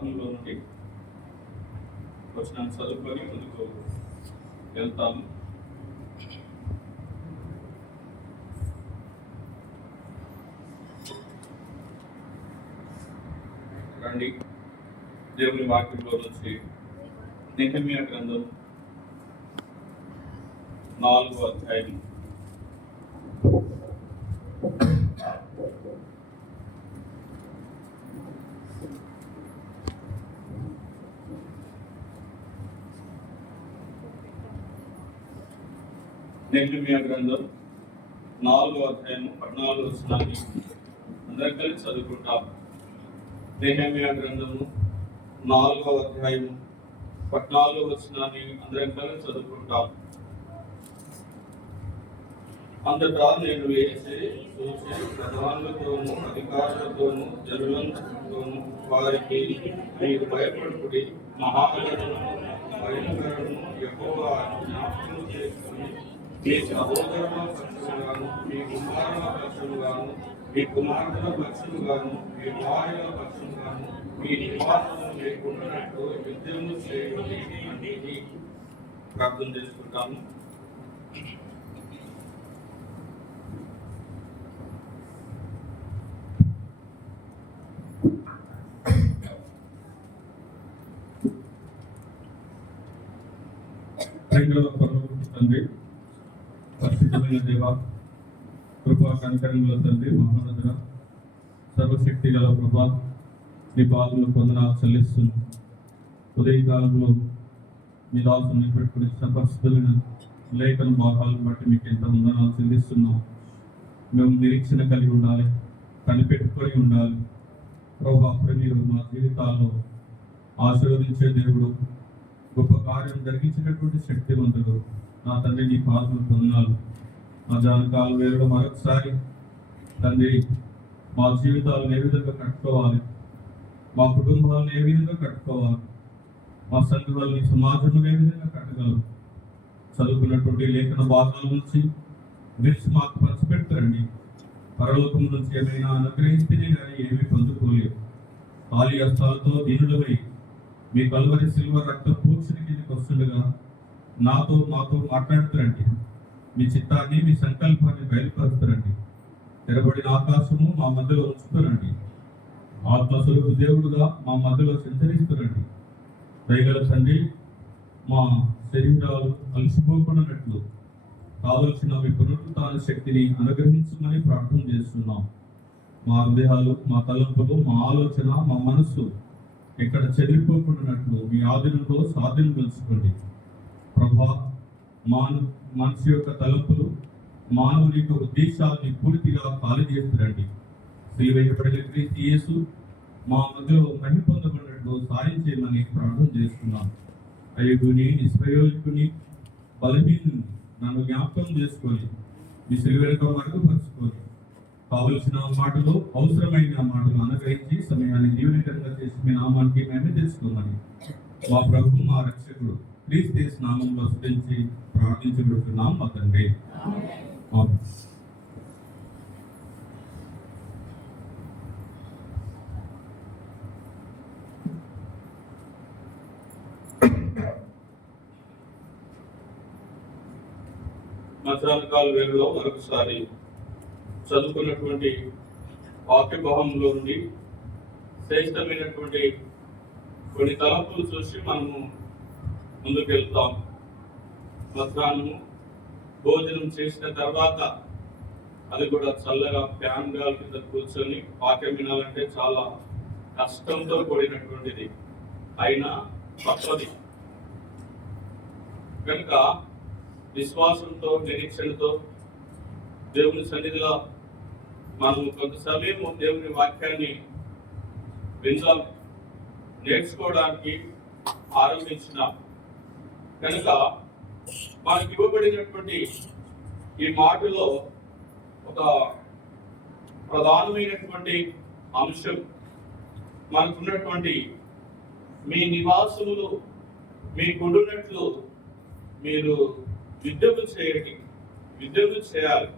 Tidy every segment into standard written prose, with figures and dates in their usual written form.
నుండి వచ్చిన చదువుకొని ముందుకు వెళ్తాము. రండి, దేవుని వాక్యంలో నుంచి నెహెమ్యా గ్రంథం 4వ అధ్యాయం. నెహెమ్యా గ్రంథం 4వ అధ్యాయం 14వ వచనాన్ని అందరం కలిసి చదువుకుంటాం. నెహెమ్యా గ్రంథము 4వ అధ్యాయం 14వ వచనాన్ని అందరం కలిసి చదువుకుంటాం. అంతటా నేను వేసి చూసి ప్రధానులతోనూ అధికారులతోనూ జనులందరితోనూ వారికి మీకు భయపడుకుడి, మహాగణను భయంకరను యెహోవా జ్ఞాపకం చేసుకుని మీ సహోదరుల పక్షులుగాను, మీ కుమారుల పక్షులుగాను, మీ కుమార్తెల పక్షులుగాను, మీ భార్యల పక్షులుగాను, మీ నివాసం లేకున్నట్టు యుద్ధము చేయడం అనేది ప్రార్థన చేసుకుంటాము. తండ్రి, పరిశుద్ధమైన దేవ, కృపా కనికరముల తండ్రి, మహోన్నతుడ, సర్వశక్తి గల ప్రభా, నీ పాదములు వందనాలు చెల్లిస్తున్నాం. ఉదయకాలంలో మీ దాసుని పెట్టుకుని పరిశుద్ధమైన లేఖన భాగాలను బట్టి మీకు ఎంత వందనాలు చెల్లిస్తున్నాం. మేము నిరీక్షణ కలిగి ఉండాలి, కనిపెట్టుకొని ఉండాలి ప్రభా. మీరు మా జీవితాల్లో ఆశీర్వదించే దేవుడు, గొప్ప కార్యం జరిగించినటువంటి శక్తివంతుడు నా తండ్రి, నీ పాదములు వందనాలు. మా జానకాలు వేరుగా మరొకసారి తండ్రి, మా జీవితాలను ఏ విధంగా కట్టుకోవాలి, మా కుటుంబాలను ఏ విధంగా కట్టుకోవాలి, మా సంఘాలని సమాజంలో ఏ విధంగా కట్టగలరు, చదువుకున్నటువంటి లేఖన భాగాల నుంచి విడిచి మాకు పంచిపెడతారండి. పరలోకం నుంచి ఏమైనా అనుగ్రహిస్తేనే కానీ ఏమీ పొందుకోలేదు. ఖాళీ హస్తాలతో దీనులపై మీ కల్వరి సిల్వర్ రక్త పూర్చిన కిందకి వస్తుండగా మాతో మాట్లాడుతారండి. మీ చిత్తాన్ని, మీ సంకల్పాన్ని బయలుపరుస్తారండి. తెరబడిన ఆకాశము మా మధ్యలో ఉంచుతారండి. ఆత్మస్వరూపు దేవుడుగా మా మధ్యలో సంచరిస్తారండి. దయగల తండ్రి, మా శరీరాలు అలసిపోకున్నట్లు కావలసిన మీ పునరుత్థాన శక్తిని అనుగ్రహించమని ప్రార్థన చేస్తున్నాం. మా హృదయాలు, మా తలంపులు, మా ఆలోచన, మా మనస్సు ఇక్కడ చెదిరిపోకున్నట్లు మీ ఆధీనంలో సాధన తెలుసుకోండి ప్రభా. మనిషి యొక్క తలంపులు, మానవుని యొక్క ఉద్దేశాలని పూర్తిగా ఖాళీ చేస్తురండి. సిలువైపడిన క్రీస్తు యేసు మా మధ్యలో మహిమ పొందబడినట్లు సాయం చేయమని ప్రార్థన చేస్తున్నాం. అయ్యగుని, నిష్ప్రయోజకుని, బలహీనుని నన్ను జ్ఞాపకం చేసుకొని మీ సిలువెనుక మరుగుపరుచుకొని కావలసిన మాటలు, అవసరమైన మాటలు అనుగ్రహించి సమయాన్ని జీవనకరంగా చేసి మీ నామానికి మేము తెచ్చుకోమని మా ప్రభు, మా రక్షకుడు క్రీస్తు యేసు నామంలో స్తుతించి ప్రార్థించుకుంటున్నాం మా తండ్రి. మధ్యాహ్నకాల వేళలో మరొకసారి చదువుకున్నటువంటి వాక్య భావంలో నుండి శ్రేష్టమైనటువంటి కొన్ని తలంపులు చూసి మనము ముందుకు వెళ్తాం. మధ్యాహ్నము భోజనం చేసిన తర్వాత అది కూడా చల్లగా ఫ్యాన్ గాలి కింద కూర్చొని వాక్యం వినాలంటే చాలా కష్టంతో కూడినటువంటిది, అయినా తప్పది. కనుక విశ్వాసంతో, నిరీక్షణతో దేవుని సన్నిధిలో మనము కొంత సమయం దేవుని వాక్యాన్ని విందాం, నేర్చుకోవడానికి ఆరంభించినాం. కనుక మనకి ఇవ్వబడినటువంటి ఈ మాటలో ఒక ప్రధానమైనటువంటి అంశం మనకున్నటువంటి మీ నివాసములు మీకుండునట్లు మీరు యుద్ధము చేయాలి.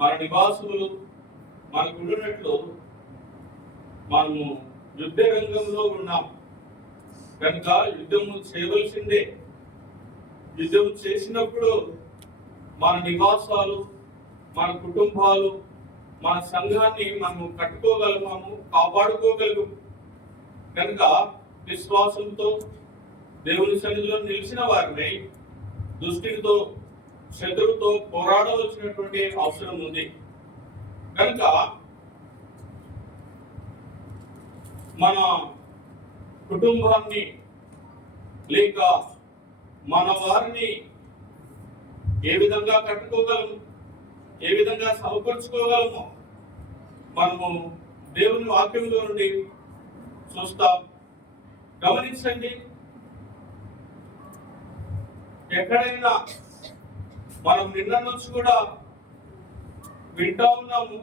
మన నివాసములు మనకుండునట్లు మనము యుద్ధ రంగంలో ఉన్నాం కనుక యుద్ధము చేయవలసిందే. యుద్ధం చేసినప్పుడు మన నివాసాలు, మన కుటుంబాలు, మన సంఘాన్ని మనము కట్టుకోగలము, కాపాడుకోగలము. కనుక విశ్వాసంతో దేవుని సన్నిధిలో నిలిచిన వారిని దుష్టునితో, శత్రువుతో పోరాడవలసినటువంటి అవసరం ఉంది. కనుక మన కుటుంబాన్ని లేక మన వారిని ఏ విధంగా కట్టుకోగలము, ఏ విధంగా సమకూర్చుకోగలము మనము దేవుని వాక్యంలో నుండి చూస్తాం. గమనించండి, ఎక్కడైనా మనం నిన్న నుంచి కూడా వింటా ఉన్నాము,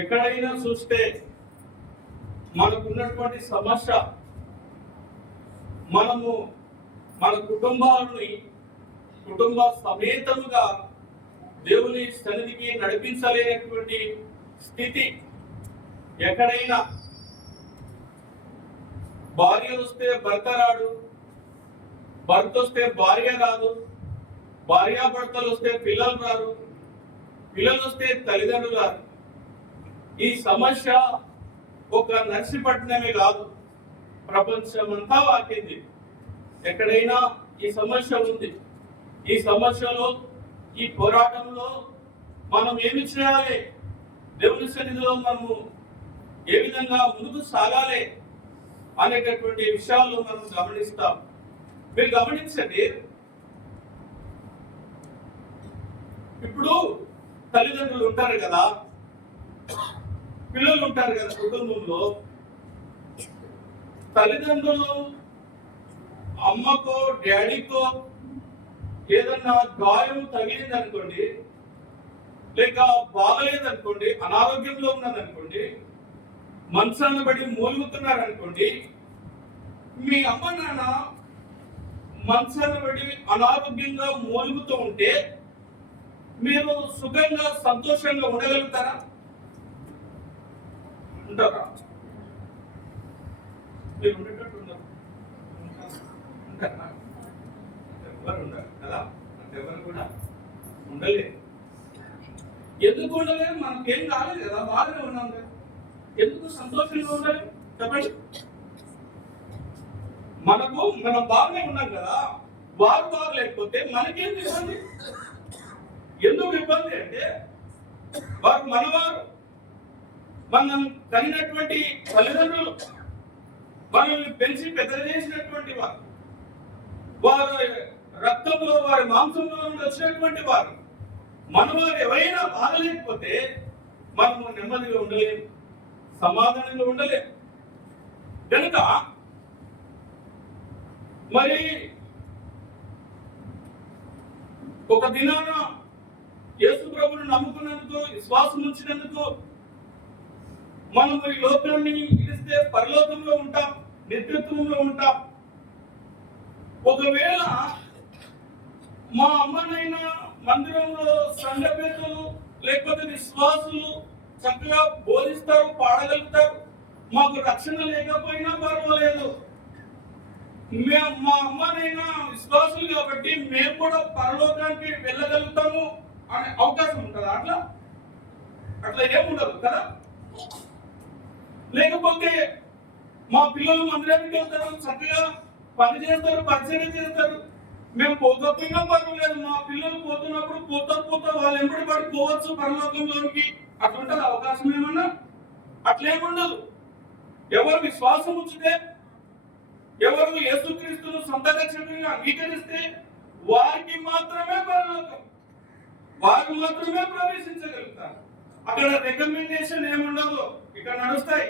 ఎక్కడైనా చూస్తే మనకున్నటువంటి సమస్య, మనము మన కుటుంబాలని కుటుంబ సమేతముగా దేవుని సన్నిధికి నడిపించలేనటువంటి స్థితి. ఎక్కడైనా భార్య వస్తే భర్త రాడు, భర్త వస్తే భార్య రాదు, భార్యాభర్తలు వస్తే పిల్లలు రారు, పిల్లలు వస్తే తల్లిదండ్రులు రారు. ఈ సమస్య ఒక నర్సీపట్నమే కాదు, ప్రపంచమంతా వాకింది. ఎక్కడైనా ఈ సమస్య ఉంది. ఈ సమస్యలో, ఈ పోరాటంలో మనం ఏమి చేయాలి, దేవుని సన్నిధిలో మనము ఏ విధంగా ముందుకు సాగాలి అనేటటువంటి విషయాలు మనం గమనిస్తాం. మీరు గమనించండి, ఇప్పుడు తల్లిదండ్రులు ఉంటారు కదా, పిల్లలు ఉంటారు కదా కుటుంబంలో. తల్లిదండ్రులు అమ్మకో డాడీకో ఏదన్నా గాయం తగిలింది అనుకోండి, లేక బాగలేదనుకోండి, అనారోగ్యంలో ఉన్నదనుకోండి, మంచాన్ని బట్టి మూలుగుతున్నారు అనుకోండి, మీ అమ్మ నాన్న మంచాన్ని బట్టి అనారోగ్యంగా మూలుగుతూ ఉంటే మీరు సుఖంగా సంతోషంగా ఉండగలుగుతారా? ఉంటారా? మీరు ఉండేటట్టు ఉన్నారు ఎవరు ఉండరు కదా, ఎవరు కూడా ఉండలేదు. ఎందుకు ఉండలేదు? మనకేం కాలేదు కదా, బాగానే ఉన్నాం కదా. ఎందుకు సంతోషంగా ఉండాలి చెప్పండి? మనం బాగానే ఉన్నాం కదా, వారు బాగలేకపోతే మనకేం ఇబ్బంది? ఎందుకు ఇబ్బంది అంటే వారు మనవారు, మనం కలిగినటువంటి తల్లిదండ్రులు, మనల్ని పెంచి పెద్ద చేసినటువంటి వారు, వారి రక్తంలో, వారి మాంసంలో నుండి వచ్చినటువంటి వారు. మనవారు ఎవరైనా బాగలేకపోతే మనము నెమ్మదిగా ఉండలేము, సమాధానంగా ఉండలేము. కనుక మరి ఒక దినాన యేసు ప్రభువును నమ్ముకున్నందుకు, విశ్వాసం ఉంచినందుకు మనము ఈ లోకాన్ని ఇడిస్తే పరలోకంలో ఉంటాం, నిత్యత్వంలో ఉంటాం. ఒకవేళ మా అమ్మనైనా మందిరంలో సంఘ పెద్దలు లేకపోతే విశ్వాసులు చక్కగా బోధిస్తారు, పాడగలుగుతారు, మాకు రక్షణ లేకపోయినా పర్వాలేదు, మా అమ్మనైనా విశ్వాసులు కాబట్టి మేము కూడా పరలోకానికి వెళ్ళగలుగుతాము అనే అవకాశం ఉంటుందా? అట్లా ఏముండదు కదా. లేకపోతే మా పిల్లలు మందిరానికి వెళ్తారు, చక్కగా పని చేస్తారు, పరిచయం చేస్తారు, మేము పోకపోయినా పర్వాలేదు, మా పిల్లలు పోతున్నప్పుడు పోతా వాళ్ళు ఎంబడి పడి పోవచ్చు పరలోకంలోనికి. అట్లుంటుంది అవకాశం ఏమన్నా? అట్లేముండదు. ఎవరు విశ్వాసం ఉంచితే, ఎవరు యేసుక్రీస్తును సొంత రక్షకునిగా అంగీకరిస్తే వారికి మాత్రమే పరలోకం, వారు మాత్రమే ప్రవేశించగలుగుతారు. అక్కడ రికమెండేషన్ ఏముండదు, ఇక్కడ నడుస్తాయి,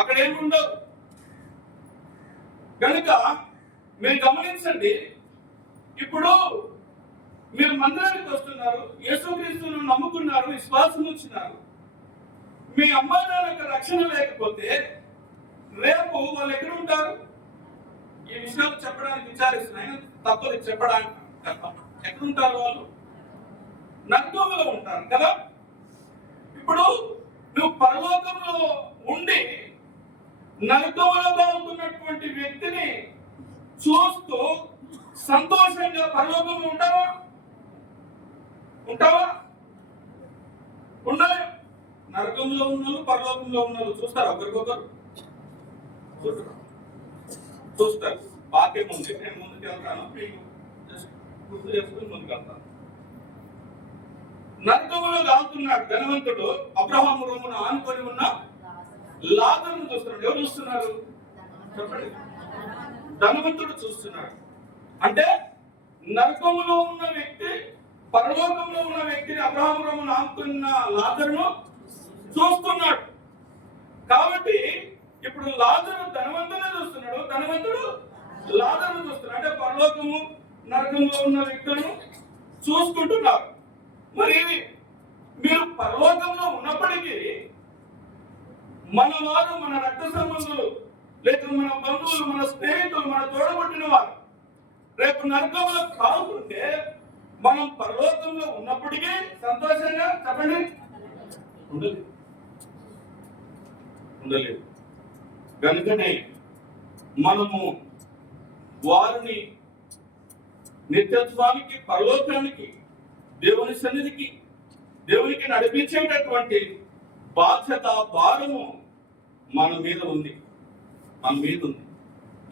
అక్కడ ఏముండవు. కనుక మీరు గమనించండి, ఇప్పుడు మీరు మందిరానికి వస్తున్నారు, యేసుక్రీస్తును నమ్ముకున్నారు, విశ్వాసం ఉంచినారు. మీ అమ్మా నాన్నకు రక్షణ లేకపోతే రేపు వాళ్ళు ఎక్కడ ఉంటారు? ఈ విషయాలు చెప్పడానికి విచారిస్తున్నాయి, తప్పదు చెప్పడానికి. ఎక్కడుంటారు వాళ్ళు? నరకంలో ఉంటారు కదా. ఇప్పుడు నువ్వు పరలోకంలో ఉండి నరకంలో బాగుతున్నటువంటి వ్యక్తిని చూస్తూ సంతోషంగా పరలోకంలో ఉంటావా? ఉండలే. నరకంలో ఉన్న పరలోకంలో ఉన్న చూస్తారు, ఒకరికొకరు చూస్తారు. వాక్యం ఉంది, నేను ముందుకు వెళ్తాను, మీకు గుర్తు చేసుకుని ముందుకు వెళ్తాను. నరకంలో కాలుతున్నాడు ధనవంతుడు అబ్రహాము రొమ్మున ఆనుకొని ఉన్న లాజరును చూస్తున్నాడు. ఎవరు చూస్తున్నారు చెప్పండి? ధనవంతుడు చూస్తున్నాడు. అంటే నరకంలో ఉన్న వ్యక్తి పరలోకంలో ఉన్న వ్యక్తిని అబ్రహాము రొమ్మున ఆనుకున్న లాజరును చూస్తున్నాడు. కాబట్టి ఇప్పుడు లాజరు ధనవంతుడే చూస్తున్నాడు, ధనవంతుడు లాజరును చూస్తున్నాడు. అంటే పరలోకము నరకంలో ఉన్న వ్యక్తులను చూసుకుంటున్నారు. మరి మీరు పరలోకంలో ఉన్నప్పటికీ మన వారు, మన రక్త సంబంధులు, లేక మన బంధువులు, మన స్నేహితులు, మన తోడబుట్టిన వారు రేపు నరకంలో కాకుంటే మనం పరలోకంలో ఉన్నప్పటికీ సంతోషంగా చెప్పండి ఉండలేదు. కనుకనే మనము వారిని నిత్యత్వానికి, పరలోకానికి, దేవుని సన్నిధికి, దేవునికి నడిపించేటటువంటి బాధ్యత, భారము మన మీద ఉంది.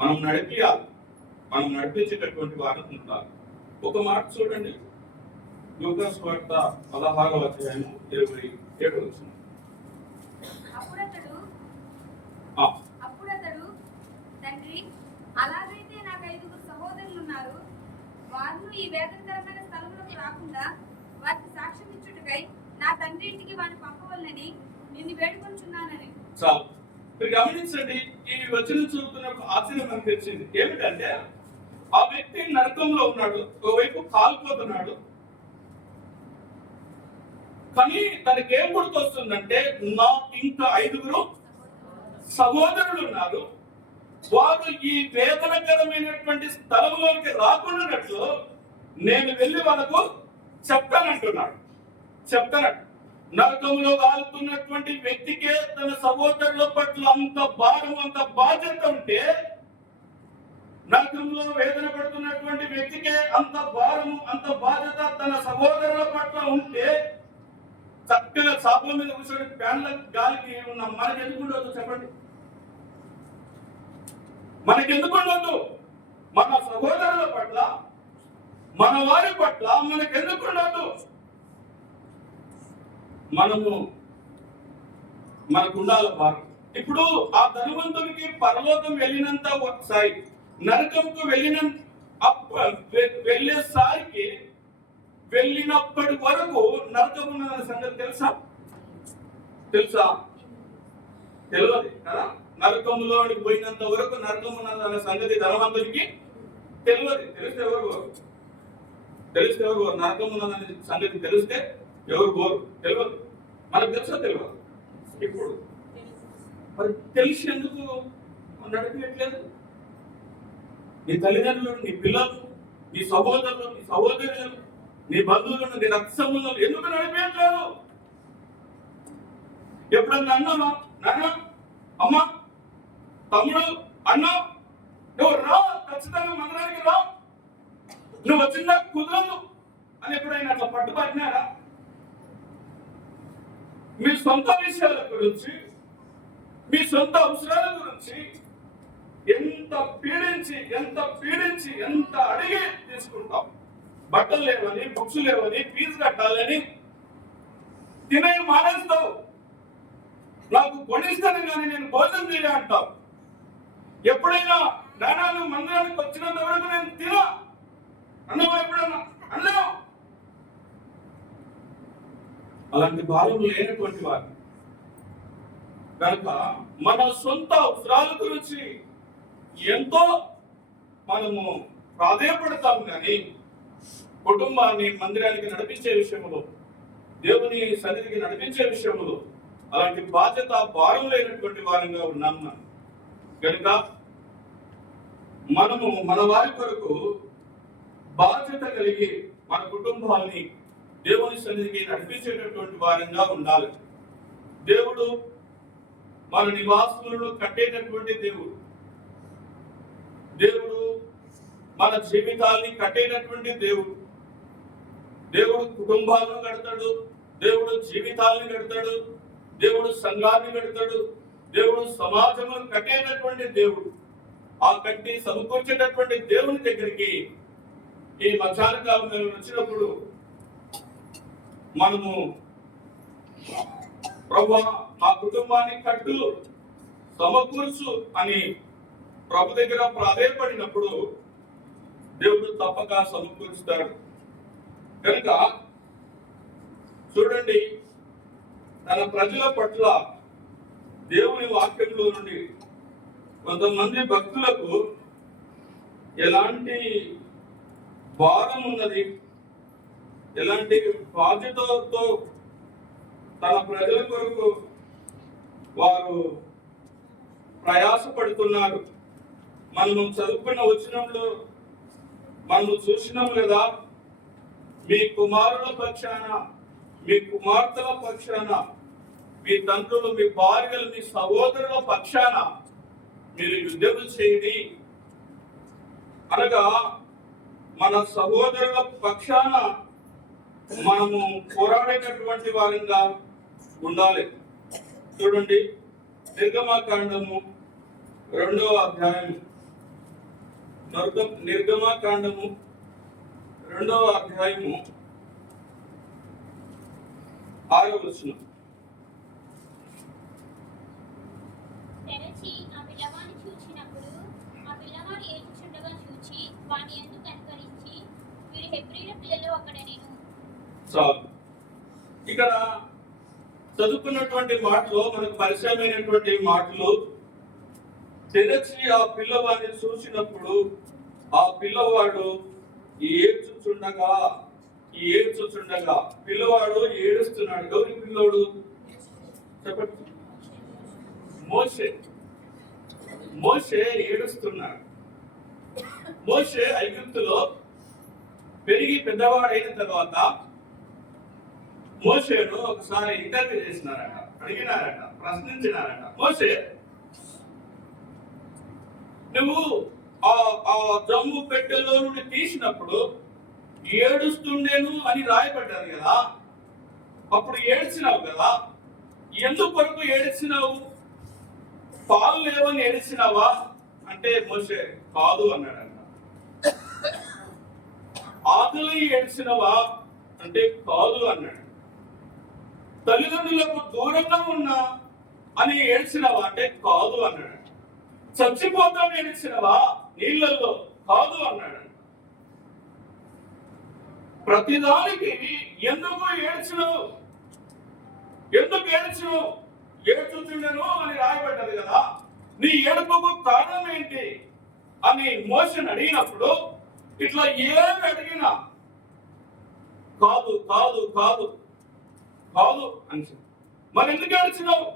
మనం నడిపియాలి, మనం నడిపించేటటువంటి వారు ఉండాలి. ఒక మాట చూడండి, లూకాసు వార్త 16వ అధ్యాయం 27వ వచనం. అప్పుడతడు తండ్రి, అలాగైతే నాకు 5 సహోదరులు ఉన్నారు, వారు ఈ వేదనకరమైన స్థలములకు రాకుండా వారికి సాక్ష్యం ఇచ్చుటకై నా తండ్రి ఇంటికి వారిని పంపవలనని నిన్ను వేడుకొంచున్నానని. చాలు. మీరు గమనించండి, ఈ వచనం చదువుతున్నప్పుడు ఆశ్చర్యం అనిపించింది. ఏమిటంటే ఆ వ్యక్తి నరకంలో ఉన్నాడు, ఒకవైపు కాలిపోతున్నాడు. కానీ తనకి ఏం గుర్తొస్తుందంటే, నాకు ఇంకా 5 సహోదరులు ఉన్నారు, వారు ఈ వేదనకరమైనటువంటి స్థలంలోకి రాకుండానట్లు నేను వెళ్ళి వాళ్ళకు చెప్తానంటున్నాడు. నరకంలో కాలుతున్నటువంటి వ్యక్తికే తన సహోదరుల పట్ల అంత భారం, అంత బాధ్యత ఉంటే, నరకంలో వేదన పడుతున్నటువంటి వ్యక్తికే అంత భారము, అంత బాధ్యత తన సహోదరుల పట్ల ఉంటే, చక్కగా చాపల మీద కూర్చొని ఫ్యాన్ల గాలికి ఉన్న మనకి ఎందుకు ఉండదు చెప్పండి? మనకెందుకు ఉండదు? మన సహోదరుల పట్ల, మన వారి పట్ల మనకెందుకు ఉండదు? మనకు ఉండాలి భారం. ఇప్పుడు ఆ ధనవంతునికి పరలోకం వెళ్ళినంత ఒకసారి, నరకంకు వెళ్ళేసారికి వెళ్ళినప్పటి వరకు నరకం ఉన్నదన్న సంగతి తెలుసా? తెలియదు కదా. నరకంలోనికి పోయినంత వరకు నరకం ఉన్నదన్న సంగతి ధనవంతునికి తెలియదు. తెలిస్తే ఎవరు నరకం ఉన్నదన్న సంగతి తెలిస్తే ఎవరు పోరు? తెలియదు. మనకు తెలుసా? తెలియదు. ఇప్పుడు మరి తెలిసి ఎందుకు నడిపించట్లేదు? నీ తల్లిదండ్రులు, నీ పిల్లలు, నీ సహోదరులు, నీ సహోదరులు, నీ బంధువులను, నీ రక్త సంబంధాలు ఎందుకు నడిపించట్లేదు? ఎప్పుడన్నా అన్నావా, నాన్న, అమ్మ, తమ్ముడు, అన్న, నువ్వు రా, ఖచ్చితంగా మందిరానికి రా, నువ్వు వచ్చిందా కుదరదు అని ఎప్పుడైనా అట్లా పట్టుబట్టినారా? మీ సొంత విషయాల గురించి, మీ సొంత అవసరాల గురించి ఎంత పీడించి ఎంత అడిగి తీసుకుంటాం. బట్టలు లేవని, బుక్స్ లేవని, ఫీజు కట్టాలని తినే మానేస్తావు. నాకు కొనిస్తాను కానీ నేను భోజనం చేయలే అంటావు. ఎప్పుడైనా నాన్న మందిరానికి వచ్చినంత వరకు నేను తినా అన్నావా? ఎప్పుడన్నా అన్నావు? అలాంటి భారం లేనటువంటి వారు కనుక మన సొంత అవసరాల గురించి ఎంతో మనము ప్రాధాన్యపడతాం, కానీ కుటుంబాన్ని మందిరానికి నడిపించే విషయంలో, దేవుని సన్నిధికి నడిపించే విషయంలో అలాంటి బాధ్యత, భారం లేనటువంటి వారంగా ఉన్నాము. కనుక మనము మన వారి కొరకు బాధ్యత కలిగి మన కుటుంబాన్ని దేవుని సన్నిధికి నడిపించేటటువంటి వారంగా ఉండాలి. దేవుడు మన నివాసులను కట్టేటటువంటి దేవుడు. దేవుడు మన జీవితాల్ని కట్టేటటువంటి దేవుడు. దేవుడు కుటుంబాలను కడతాడు, దేవుడు జీవితాలను కడతాడు, దేవుడు సంఘాన్ని కడతాడు, దేవుడు సమాజమును కట్టేటటువంటి దేవుడు. ఆ కట్టి సమకూర్చేటటువంటి దేవుని దగ్గరికి ఈ మధ్యాహ్న కాలం వచ్చినప్పుడు మనము ప్రభువా మా కుటుంబాన్ని కట్టు సమకూర్చు అని ప్రభు దగ్గర ప్రాధేయపడినప్పుడు దేవుడు తప్పక సమకూర్చుతాడు. కనుక చూడండి, తన ప్రజల పట్ల దేవుని వాక్యంలో నుండి కొంతమంది భక్తులకు ఎలాంటి భారం ఉన్నది, ఎలాంటి బాధ్యతతో తన ప్రజల కొరకు వారు ప్రయాసపడుతున్నారు. మనము చదువుకున్న వచనంలో మనము చూసినాం కదా, మీ కుమారుల పక్షాన, మీ కుమార్తెల పక్షాన, మీ తండ్రులు, మీ భార్యలు, మీ సహోదరుల పక్షాన మీరు యుద్ధం చేయండి అనగా మన సహోదరుల పక్షాన మనము పోరాడేటటువంటి వారంగా ఉండాలి. చూడండి, నిర్గమాకాండము 2వ అధ్యాయం, నిర్గమాకాండము 2వ అధ్యాయము 6వ వచనం. తెరచి ఆ పిల్లవాడిని చూచినప్పుడు ఆ పిల్లవాడు ఏడ్చుచుండగా చూచి వాని యందు కనికరించి వీడు హెబ్రీయుల పిల్లలు అక్కడ నేను. చాలు. ఇక్కడ చదువుకున్నటువంటి మాటలో మనకు పరిచయమైనటువంటి మాటలు, తెరచి ఆ పిల్లవాడిని చూసినప్పుడు ఆ పిల్లవాడు ఏడ్చుచుండగా పిల్లవాడు ఏడుస్తున్నాడు. ఎవరి పిల్లోడు చెప్పండి? మోషే ఏడుస్తున్నాడు. మోషే ఐగుప్తులో పెరిగి పెద్దవాడైన తర్వాత మోషేను ఒకసారి ఇంటర్వ్యూ చేసినారట, అడిగినారట, ప్రశ్నించినారట. మోషే, నువ్వు ఆ జమ్ము పెట్టెలో నుండి తీసినప్పుడు ఏడుస్తుండేను అని రాయబడ్డారు కదా, అప్పుడు ఏడ్చినావు కదా, ఎందుకొరకు ఏడ్చినావు? పాలు లేవని ఏడ్చినావా అంటే మోషే కాదు అన్నాడంట. ఆకలి ఏడ్చినవా అంటే కాదు అన్నాడు. తల్లిదండ్రులకు దూరంగా ఉన్నా అని ఏడ్చినవా అంటే కాదు అన్నాడు. చచ్చిపోతాను ఏడ్చినవా నీళ్ళల్లో? కాదు అన్నాడు. ప్రతిదానికి ఎందుకు ఏడ్చినావు, ఎందుకు ఏడ్చినావు? ఏడ్చుచుండెను అని రాయబడ్డది కదా, నీ ఏడుపుకు కారణం ఏంటి అని మోషేను అడిగినప్పుడు ఇట్లా ఏమి అడిగినా కాదు కాదు కాదు కాదు అని. మరి ఎందుకు ఏడ్చినావు?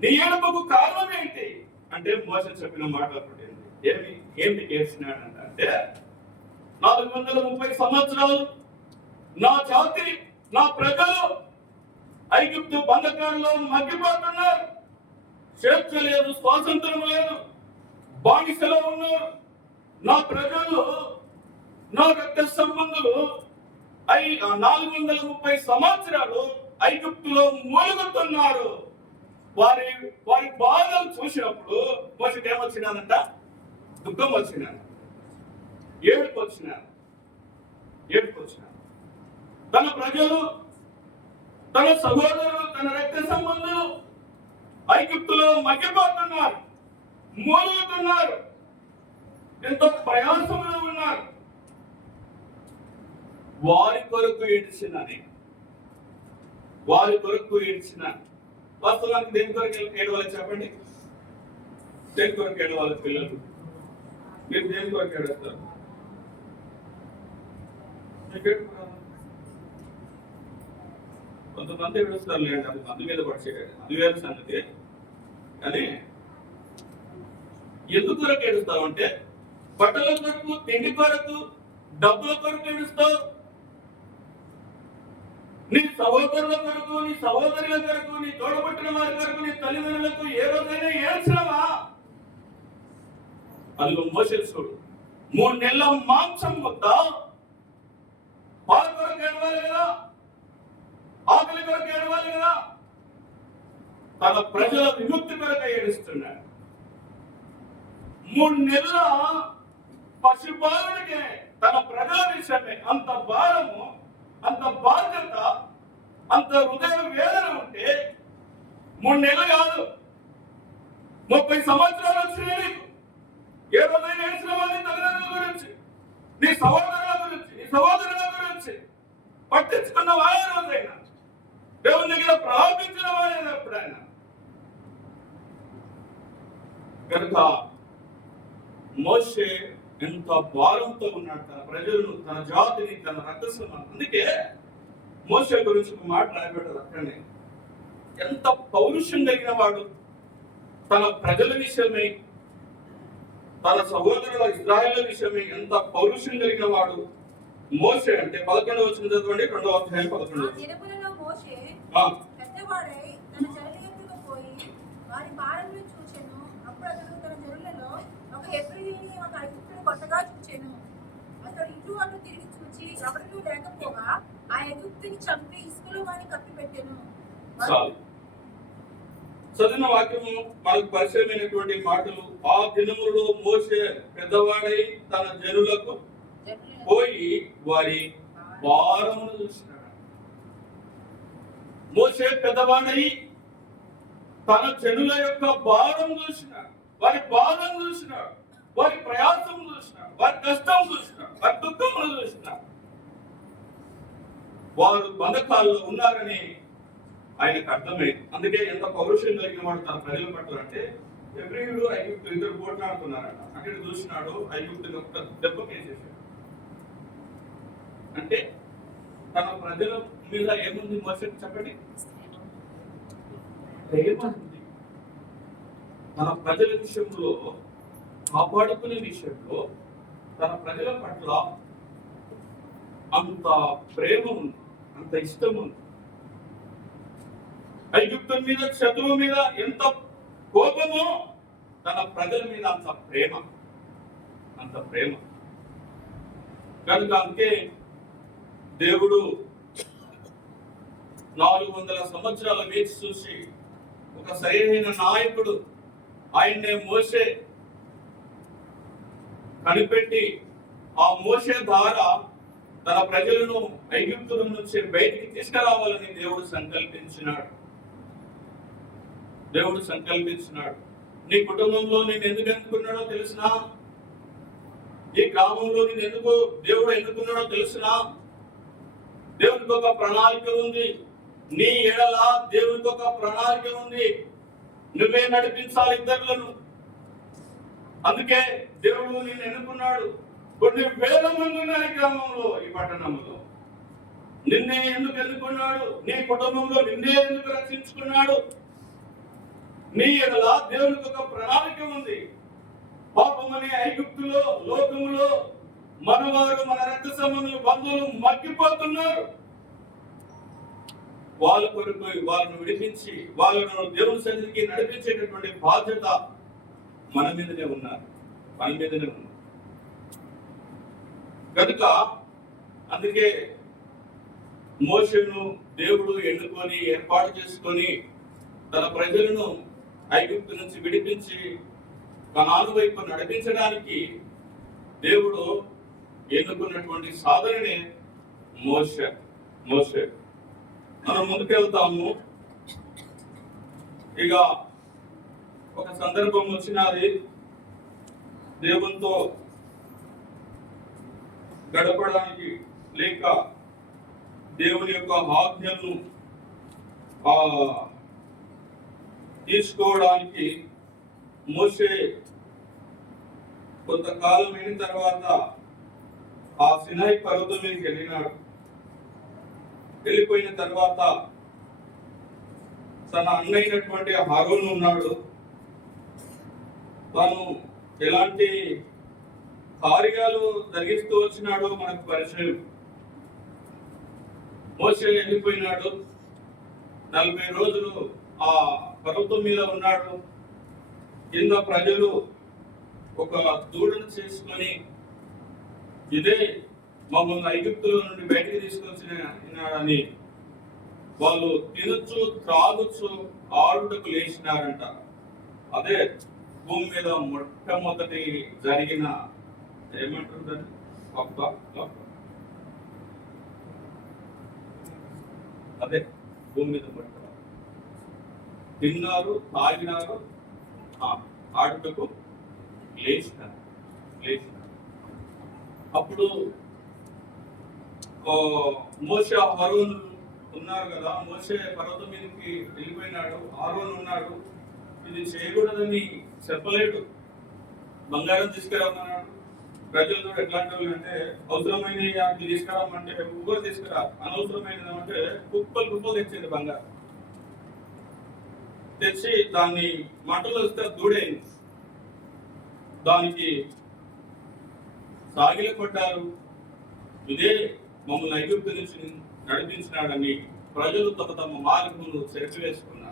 నీ ఏడుపుకు కారణం ఏంటి అంటే మోషే చెప్పిన మాట ఏమి ఏడ్చినాడంటే, 430 సంవత్సరాలు నా జాతి, నా ప్రజలు ఐగుప్తు బంధకాల్లో మగ్గిపోతున్నారు. స్వేచ్ఛ లేదు, స్వాతంత్రం లేదు, బానిసలో ఉన్నారు. నా ప్రజలు, నా రక్త సంబంధులు 430 సంవత్సరాలు ఐగుప్తులో మూలుగుతున్నారు. వారి బాధలు చూసినప్పుడు మోషేకి ఏమొచ్చినాదంట? దుఃఖం వచ్చినాడు, ఏడుపు వచ్చినాడు. తన ప్రజలు, తన సహోదరులు, తన రక్త సంబంధులు ఐగుప్తులో మగ్గిపోతున్నారు, మూలుగుతున్నారు, ఎంతో ప్రయాసంలో ఉన్నారు. వారి కొరకు ఏడ్చిన వాస్తవానికి దేని కొరకు ఏడవాలి చెప్పండి? దేని కొరకు ఏడవాలి? పిల్లలు, మీరు దేని కొరకు ఏడుస్తారు? కొంతమంది ఏడుస్తారు లేండి, అది మందు మీద పడిచేది, అది వేరే సంగతి. కానీ ఎందుకు కొరకు ఏడుస్తావు అంటే, బట్టల కొరకు, తిండి కొరకు, డబ్బుల కొరకు ఏడుస్తావు. నీ సహోదరుల కొరకు, నీ సహోదరుల కొరకు, నీ తోడబుట్టిన వారి కొరకు, నీ తల్లిదండ్రులకు ఏ రోజైనా ఏడ్చినావా? అందులో మోషే చూడు, 3 నెలల మాంసం ముద్ద పాల కొరకు ఏడవాలి కదా, ఆకలి కొరకు ఏడవాలి కదా, తన ప్రజల విముక్తి కొరకు ఏడుస్తున్నాడు. 3 నెలల పశుపాలనకే తన ప్రజల విషయమే అంత భారము, అంత బాధ్యత, అంత హృదయ వేదన ఉంటే 3 నెలలు కాదు 30 సంవత్సరాలు వచ్చినాయి నీకు. ఏ రోజైనా ఏడ్చినావా నీ తల్లిదండ్రుల గురించి, నీ సహోదరుల గురించి, నీ సహోదరుల గురించి పట్టించుకున్నవా? ఏ రోజైనా దేవుని దగ్గర ప్రార్థించినవా? ఎప్పుడైనా? కనుక మోషే ఎంత భారంతో ఉన్నాడు తన ప్రజలను, తన జాతిని, తన రక్తస్సు. అందుకే మోషే గురించి ఒక మాట రాయబడ్డది అక్కడనే. ఎంత పౌరుషం కలిగిన వాడు, తన ప్రజల విషయమై, తన సహోదరుల ఇశ్రాయేలు విషయమై ఎంత పౌరుషం కలిగిన వాడు మోషే అంటే 11వ వచనం చదవండి, 2వ అధ్యాయం 11వ దినములలో మోషే పెద్దవాడై తన జనుల యొద్దకు పోయి వారి భారమును చూచెను. అప్పుడు అతడు తన జనులలో ఒక హెబ్రీయుని, ఒక ఐగుప్తుని కొత్తగా చూచెను. అతడు ఇటు అటు తిరిగి చూచి ఎవరినూ లేకపోగా ఆ ఐగుప్తుని చంపి ఇసుకలో వాని కప్పిపెట్టెను. చదివిన వాక్యము మనకు పరిచయమైనటువంటి మాటలు. ఆ దినములలో మోషే పెద్దవాడై తన జనులకు పోయి వారి భారమును చూసినాడు. మోషే పెద్దవాడై తన జనుల యొక్క భారం చూసినాడు, వారి బాధను చూసినాడు, వారి ప్రయాసం చూసినాడు, వారి కష్టం చూసినాడు, వారి దుఃఖమును చూసినాడు. వారు బంధకాల్లో ఉన్నారని ఆయనకు అర్థమైంది. అందుకే ఎంత పౌరుషం కలిగిన వాడు తన ప్రజల పట్ల అంటే, ఎబ్రీయుడు ఐగుప్తు ఇద్దరు పోట్లాడుతున్నారట. అక్కడ చూసినాడు, ఐగుప్తుని ఒక దెబ్బ కేసేసాడు. అంటే తన ప్రజల మీద ఏముంది మోషే చెప్పండి? ప్రేమ ఉంది. తన ప్రజల విషయంలో, కాపాడుకునే విషయంలో తన ప్రజల పట్ల అంత ప్రేమ ఉంది, అంత ఇష్టం ఉంది. ఐగుప్తుని మీద, శత్రువు మీద ఎంత కోపమో తన ప్రజల మీద అంత ప్రేమ, అంత ప్రేమ. కనుక అందుకే దేవుడు 400 సంవత్సరాల వేచి చూసి ఒక సరైన నాయకుడు ఆయన్నే మోషే కనిపెట్టి, ఆ మోషే ద్వారా తన ప్రజలను ఐగుప్తుల నుంచి బయటికి తీసుకురావాలని దేవుడు సంకల్పించినాడు. దేవుడు సంకల్పించినాడు. నీ కుటుంబంలో నేను ఎందుకు ఎన్నుకున్నాడో తెలుసునా? ఈ గ్రామంలో నేను ఎందుకు దేవుడు ఎన్నుకున్నాడో తెలుసునా? దేవునికి ఒక ప్రణాళిక ఉంది. నీ ఎడల దేవునికి ఒక ప్రణాళిక ఉంది. నువ్వే నడిపించాలి ఇద్దరులను. అందుకే దేవుడు నేను ఎన్నుకున్నాడు. కొన్ని వేల మంది ఉన్నారు ఈ గ్రామంలో, ఈ పట్టణంలో. నిన్నే ఎందుకు ఎన్నుకున్నాడు? నీ కుటుంబంలో నిన్నే ఎందుకు రక్షించుకున్నాడు? నీ ఎడల దేవునికి ఒక ప్రణాళిక ఉంది. పాపమనే ఐగుప్తులో, లోకములో మనవారు, మన రక్త సంబంధులు, బంధువులు మగ్గిపోతున్నారు. వాళ్ళ కొరకు వాళ్ళను విడిపించి వాళ్ళను దేవుని సన్నిధికి నడిపించేటటువంటి బాధ్యత మన మీదనే ఉన్నారు, మన మీదనే ఉన్నారు. కనుక అందుకే మోషేను దేవుడు ఎన్నుకొని ఏర్పాటు చేసుకొని తన ప్రజలను ఐగుప్తు నుంచి విడిపించి కనాను వైపు నడిపించడానికి దేవుడు ఎన్నుకున్నటువంటి సాధననే మోషే. మనం ముందుకెళ్తాము. ఇక ఒక సందర్భం వచ్చినది, దేవునితో గడపడానికి లేక దేవుని యొక్క ఆజ్ఞను తీసుకోవడానికి మోషే కొంతకాలం అయిన తర్వాత ఆ సినాయి పర్వతం మీదకి వెళ్ళినాడు. వెళ్ళిపోయిన తర్వాత తన అన్నైనటువంటి హరోను ఉన్నాడు. తాను ఎలాంటి కార్యాలు జరిగిస్తూ వచ్చినాడో మనకు పరిచయం. మోషే వెళ్ళిపోయినాడు, 40 రోజులు ఆ పర్వతం మీద ఉన్నాడు. కింద ప్రజలు ఒక దూడను చేసుకొని ఇదే మమ్మల్ని ఐగుప్తుల నుండి బయటికి తీసుకొచ్చినాడని వాళ్ళు తినచ్చు త్రాగొచ్చు ఆడుటకు లేచినారంట. అదే భూమి మీద మొట్టమొదటి జరిగిన ఏమంటుందండి అదే భూమి మీద తిన్నారు, తాగినారు, ఆడుటకు లేచినారు. అప్పుడు మోషే అహరోన్ ఉన్నారు కదా, మోషే పర్వతం మీదకి వెళ్ళిపోయినాడు, అహరోన్ ఉన్నాడు. ఇది చేయకూడదని చెప్పలేడు. బంగారం తీసుకురామన్నాడు. ప్రజలు ఎట్లాంటి వాళ్ళు అంటే అవసరమైన తీసుకురామంటే ఎవరు తీసుకురా, అనవసరమైనది అంటే కుప్పలు తెచ్చింది బంగారం. తెచ్చి దాన్ని మంటలో వస్తే దూడైంది. దానికి సాగిల కొట్టారు. ఇదే మమ్మల్ని ఐగుప్తు నుంచి నడిపించినాడని ప్రజలు తమ మార్గమును చెరిపివేసుకున్నారు.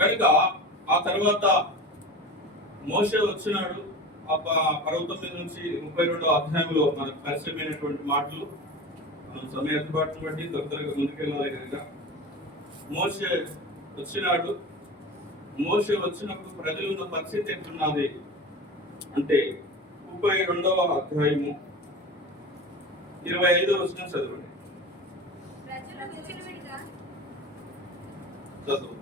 కనుక ఆ తర్వాత మోషే వచ్చినాడు. ఆ పర్వతం మీద నుంచి 32వ అధ్యాయంలో మనకు పరిచయమైనటువంటి మాటలు. మనం సమయ ఏర్పాటును బట్టి త్వరగా ముందుకెళ్ళాలి. కనుక మోషే వచ్చినాడు. మోషే వచ్చినప్పుడు ప్రజలు ఉన్న పరిస్థితి ఎట్లున్నది అంటే 32వ అధ్యాయము 25వ వచనం చదవండి. చదువు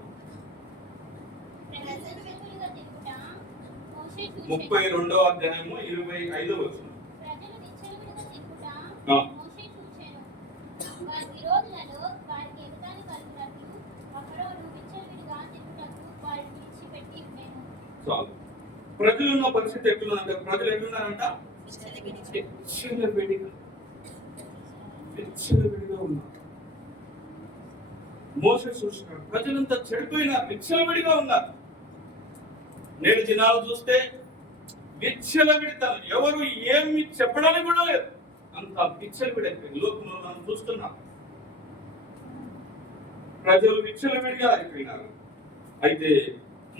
32వ అధ్యాయము 25వ వచనం. చాలు. ప్రజలున్న పరిస్థితి ఎట్లుందంటే, ప్రజలు ఎట్లున్నారంట? విచ్చలవిడిగా ఉన్నారు. మోషే చూస్తున్నాడు, ప్రజలంతా చెడిపోయినా విచ్చలవిడిగా ఉన్నారు. నేడు దినాలు చూస్తే విచ్చలవిడితనం, ఎవరు ఏమి చెప్పడానికి కూడా లేదు, అంత విచ్చలవిడి అయిపోయింది. లోకంలో మనం చూస్తున్నాం, ప్రజలు విచ్చలవిడిగా అయిపోయినారు. అయితే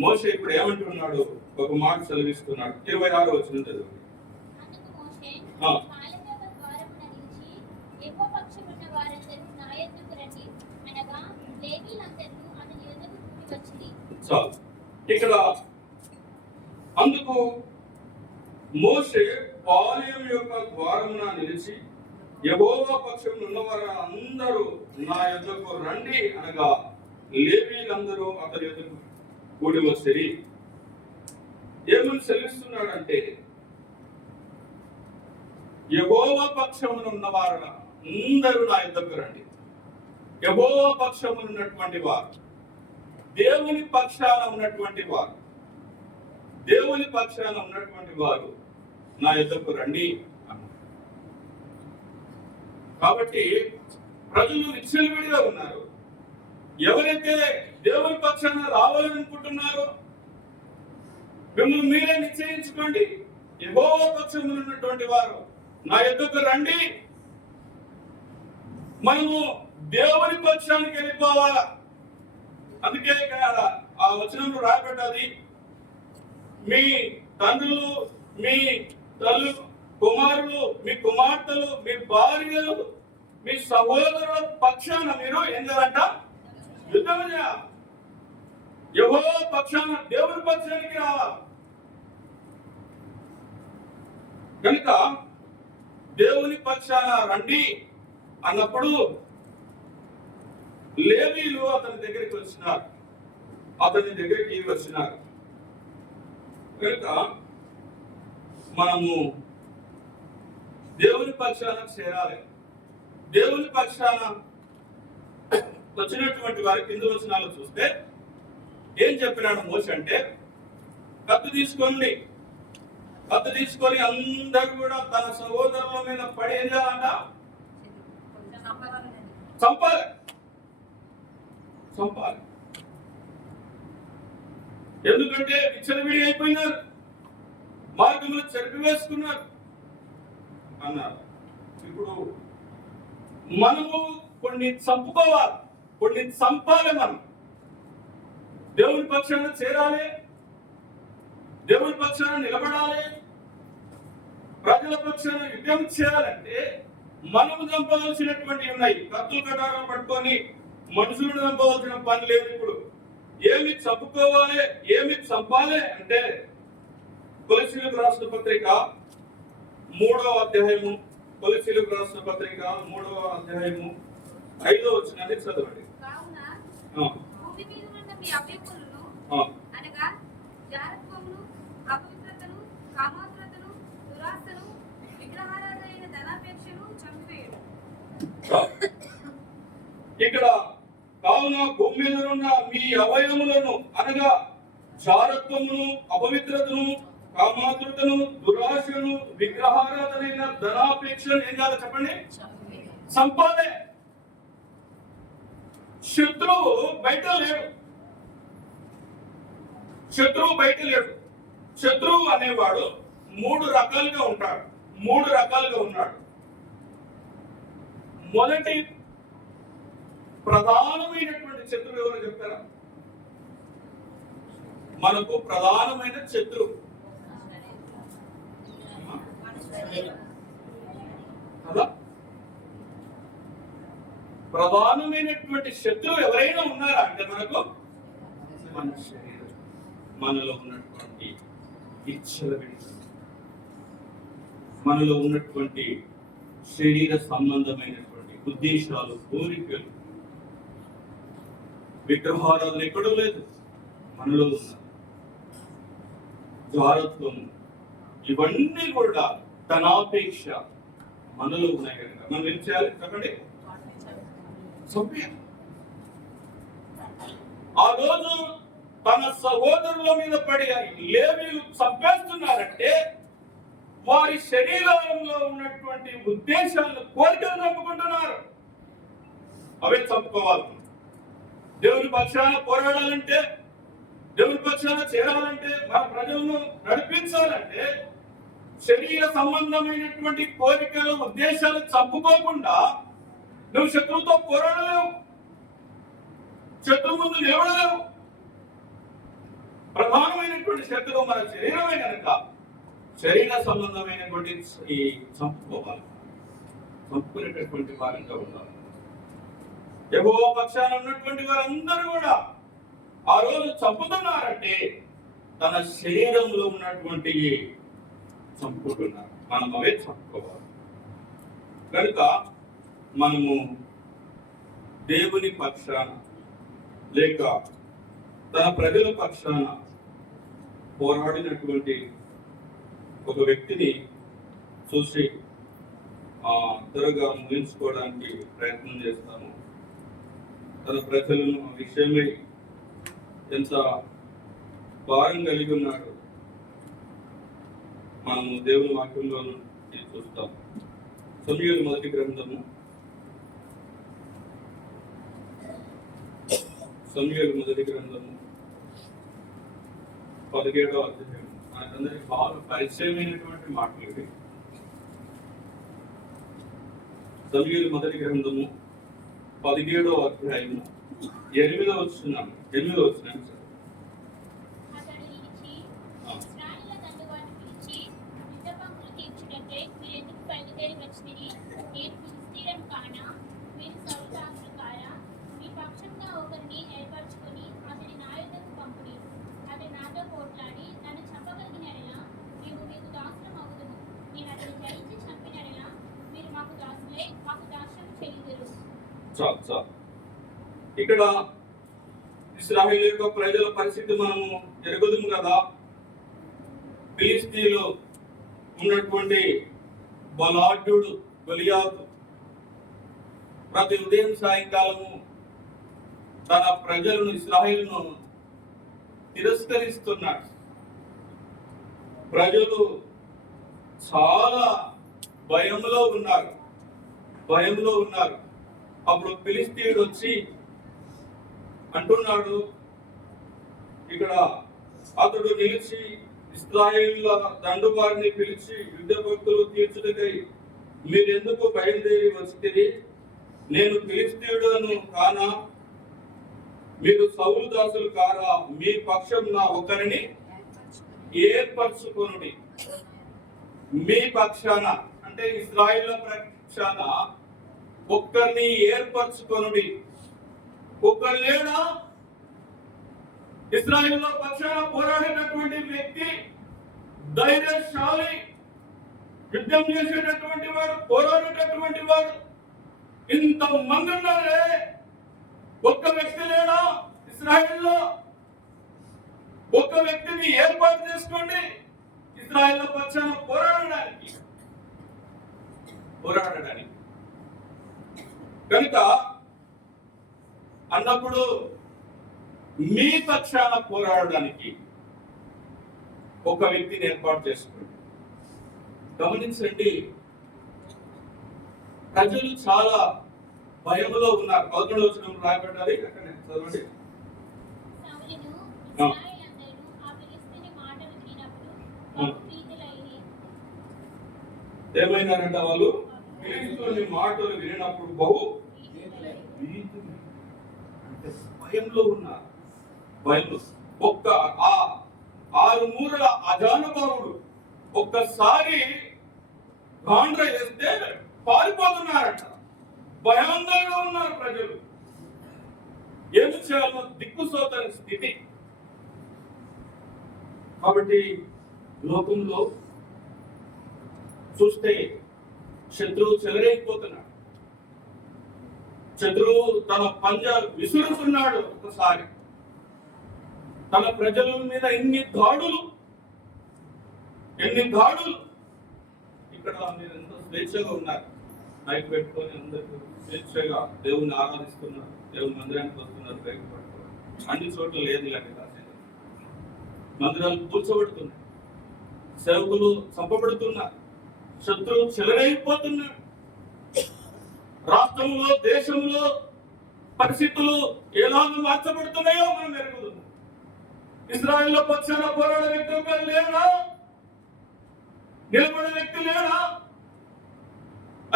మోషే ఇప్పుడు ఏమంటున్నాడు? ఒక మాట సెలవిస్తున్నాడు. 26వ వచనం చదువు. చాలు. ఇక్కడ అందుకు మోషే పాలెం యొక్క ద్వారమున నిలిచి యెహోవా పక్షమున ఉన్నవారు అందరూ నా యొద్దకు రండి అనగా లేవీయులందరూ అతని యొద్దకు కూడి వచ్చిరి. ఏమని సెలవిస్తున్నాడంటే, యెహోవా పక్షమున ఉన్నవారు అందరూ నా యొద్దకు రండి. యెహోవా పక్షమున ఉన్నటువంటి వారు, దేవుని పక్షాన ఉన్నటువంటి వారు, దేవుని పక్షాన ఉన్నటువంటి వారు నా యొద్దకు రండి అన్నారు. కాబట్టి ప్రజలు విచ్చలవిడిగా ఉన్నారు. ఎవరైతే దేవుని పక్షాన రావాలనుకుంటున్నారో మిమ్మల్ని మీరే నిశ్చయించుకోండి. యెహోవా పక్షమున ఉన్నటువంటి వారు నా యొద్దకు రండి. మనము దేవుని పక్షానికి వెళ్ళిపోవాలా. అందుకే ఆ వచనంలో రాయబడ్డది, మీ తండ్రులు, మీ తల్లు, కుమారులు, మీ కుమార్తెలు, మీ భార్యలు, మీ సహోదరుల పక్షాన మీరు ఏం చేయాలంట? యుద్ధం చేయాలి. యెహోవా పక్షాన, దేవుని పక్షానికి రావాలి. కనుక దేవుని పక్షాన రండి అన్నప్పుడు లేవీయులు అతని దగ్గరికి వచ్చినారు. కనుక మనము దేవుని పక్షాన చేరాలి. దేవుని పక్షాన వచ్చినటువంటి వారి కింద వచనాలు చూస్తే ఏం చెప్పినాడు మోషే అంటే, కత్తి తీసుకొని అందరూ కూడా తన సహోదరుల మీద పడి ఏం చేయాలంట? చంపాలి. ఎందుకంటే విచ్చలవిడి అయిపోయినారు. మార్గములు చెరిపివేసుకున్నారు అన్నారు. ఇప్పుడు మనము కొన్ని చంపుకోవాలి, కొన్ని చంపాలి. మనం దేవుని పక్షాన చేరాలి, దేవుని పక్షాన నిలబడాలి, ప్రజల పక్షాన యుద్ధం చేయాలంటే మనము చంపవలసినటువంటి ఉన్నాయి. కత్తులు కటారం పట్టుకొని మనుషులను చంపవలసిన పని లేదు. ఇప్పుడు ఏమి చంపుకోవాలి, ఏమి చంపాలి అంటే కొలసీలకు రాసిన పత్రిక 3వ అధ్యాయము, కొలసీలకు రాసిన పత్రిక 3వ అధ్యాయము 5వ వచనాన్ని చదవండి. కావున భూమి మీద ఉన్న మీ అభ్యర్థులను అనగా జారత్వమును, అపవిత్రతను, కామాతురతను, దురాశను, విగ్రహారాధన ధనాపేక్షను చంపివేయడు. ఇక్కడ కావున భూమి మీద ఉన్న మీ అవయములను అనగా జారత్వమును, అపవిత్రతను, కామాతురతను, దురాశను, విగ్రహారాధన ధనాపేక్షను ఏం కాదు చెప్పండి, సంపాదే. శత్రువు బయట లేడు, శత్రువు బయట లేడు. శత్రువు అనేవాడు 3 రకాలుగా ఉంటాడు, 3 రకాలుగా ఉన్నాడు. మొదటి ప్రధానమైనటువంటి శత్రువు ఎవరో చెప్తారా? మనకు ప్రధానమైన శత్రువు కదా. ప్రధానమైనటువంటి శత్రువు ఎవరైనా ఉన్నారా అంటే మనకు మన శరీరం, మనలో ఉన్నటువంటి ఇచ్చల విడి, మనలో ఉన్నటువంటి శరీర సంబంధమైనటువంటి ఉద్దేశాలు, కోరికలు. విగ్రహారాధన ఎక్కడో లేదు, మనలో ఉన్న జారత్వం, ఇవన్నీ కూడా ధనాపేక్ష మనలో ఉన్నాయి కనుక మనం ఏం చేయాలి చెప్పండి? ఆ రోజు తన సహోదరుల మీద పడి లేవీయులు చంపేస్తున్నారంటే వారి శరీరంలో ఉన్నటువంటి ఉద్దేశాలను, కోరికలు చంపుకుంటున్నారు. అవే చంపుకోవాలి. దేవుని పక్షాన పోరాడాలంటే, దేవుని పక్షాన చేరాలంటే, మన ప్రజలను నడిపించాలంటే శరీర సంబంధమైనటువంటి కోరికలు, ఉద్దేశాలు చంపుకోకుండా నువ్వు శత్రువుతో పోరాడలేవు, శత్రువు ముందు నిలబడలేవు. ప్రధానమైనటువంటి శత్రువు మన శరీరమే కనుక శరీర సంబంధమైనటువంటి ఈ చంపుకోవాలి, చంపుకునేటటువంటి వారంగా ఉండాలి. యెహోవా పక్షాన ఉన్నటువంటి వారందరూ కూడా ఆ రోజు చంపుతున్నారంటే తన శరీరంలో ఉన్నటువంటి చంపుకుంటున్నారు. మనం అవే చంపుకోవాలి. కనుక మనము దేవుని పక్షాన లేక తన ప్రజల పక్షాన పోరాడినటువంటి ఒక వ్యక్తిని చూసి త్వరగా ముగించుకోవడానికి ప్రయత్నం చేస్తాము. తన ప్రజలను ఆ విషయమై ఎంత భారం కలిగి ఉన్నాడు మనము దేవుని వాక్యంలో చూస్తాం. సమూయేలు మొదటి గ్రంథము, సమూయేలు మొదటి గ్రంథము 17వ అధ్యాయం. మనకందరికి బాగా పరిచయమైనటువంటి మాటలు ఇవి. సమూయేలు మొదటి గ్రంథము 17వ అధ్యాయము 8వ వచనం. అతడు నిలిచి ఇశ్రాయేలు దండువారిని పిలిచి, యుద్ధపంక్తులు తీర్చుటకై మీరు ఎందుకు బయలుదేరి వచ్చినది? నేను ఫిలిష్తీయులను కానా? మీరు సౌలు దాసులు కారా? మీ పక్షంగా ఒకరిని ఏర్పరచుకొని అతని నా యొద్దకు పంపుడి. అతడు నాతో పోట్లాడి నన్ను చంపగలిగిన ఎడల మేము మీకు దాసులం అవుదుము. నేను అతని జయించి చంపిన ఎడల మీరు మాకు దాసులే, మాకు దాస్యం చెల్లిదురు. ఇక్కడ ఇశ్రాయేలు యొక్క ప్రజల పరిస్థితి మనము ఎరుగుదుము కదా. ఫిలిష్తీయులు ఉన్నటువంటి బలాఢ్యుడు గొలియాతు ప్రతి ఉదయం సాయంకాలము తన ప్రజలను, ఇశ్రాయేలును తిరస్కరిస్తున్నాడు. ప్రజలు చాలా భయంలో ఉన్నారు. అప్పుడు ఫిలిష్తీయుడు వచ్చి అంటున్నాడు, ఇక్కడ అతడు నిలిచి ఇశ్రాయేలుల దండువారిని పిలిచి యుద్ధ భక్తులు తీర్చుటకై మీరెందుకు బయలుదేరి వచ్చితిరి? నేను ఫిలిష్తీయుడను కానా? మీరు సౌలు దాసులు కారా? మీ పక్షం నా ఒకరిని ఏర్పరచుకొనుడి. మీ పక్షాన అంటే ఇశ్రాయేలుల పక్షాన ఒక్కరిని ఏర్పరచుకొనుడి. ఒక్కరు లేడా? ఇశ్రాయేలుల పక్షాన పోరాడేటటువంటి వ్యక్తి, ధైర్యశాలి, యుద్ధం చేసేటటువంటి వాడు, పోరాడేటటువంటి వాడు ఇంతమంది ఉన్నారే, ఒక్క వ్యక్తి లేడా? ఇశ్రాయేలులో ఒక్క వ్యక్తిని ఏర్పాటు చేసుకోండి ఇశ్రాయేలుల పక్షాన పోరాడడానికి. కనుక అన్నప్పుడు మీ పక్షాన పోరాడడానికి ఒక వ్యక్తిని ఏర్పాటు చేసుకోండి. గమనించండి, ప్రజలు చాలా భయంలో ఉన్నారు. 11వ వచనం రాయబడ్డది, అక్కడ చదవండి. సౌలును ఇశ్రాయేలందరూ ఆ ఫిలిష్తీయుని మాటలు వినినప్పుడు బహు భీతులైరి. ఏమైనారంట వాళ్ళు? ఫిలిష్తీయుని మాటలు వినినప్పుడు బహు భీతులై. అంటే భయంలో ఉన్నారు. భయంలో ఒక్క ఆ 6 మూరల అజానుభావుడు ఒక్కసారి గాండ్ర వేస్తే పారిపోతున్నారంట. భయాందోళనగా ఉన్నారు ప్రజలు. ఏమి చేయాలో దిక్కుసోతని స్థితి. కాబట్టి లోకంలో చూస్తే శత్రువు చెలరైపోతున్నాడు. శత్రువు తన పంజ విసురుతున్నాడు. ఒకసారి తన ప్రజల మీద ఎన్ని దాడులు. ఇక్కడ మీరు ఎంతో స్వేచ్ఛగా ఉన్నారు. మైక్ పెట్టుకొని అందరూ స్వేచ్ఛగా దేవుణ్ణి ఆరాధిస్తున్నారు, దేవుని మందిరానికి వస్తున్నారు. బైక్ పట్టుకొని అన్ని చోట్ల లేదు ఇలాంటి కాసేపు. మందిరాలు కూర్చోబెడుతున్నాయి, సేవకులు చంపబడుతున్నారు, శత్రువు చెలరైపోతున్నాడు. రాష్ట్రంలో, దేశంలో పరిస్థితులు ఎలాగ మార్చబడుతున్నాయో మనం ఎరుగుతున్నాం. ఇశ్రాయేలుల పక్షాన పోరాడే వ్యక్తి లేడా? నిలబడే వ్యక్తి లేడా?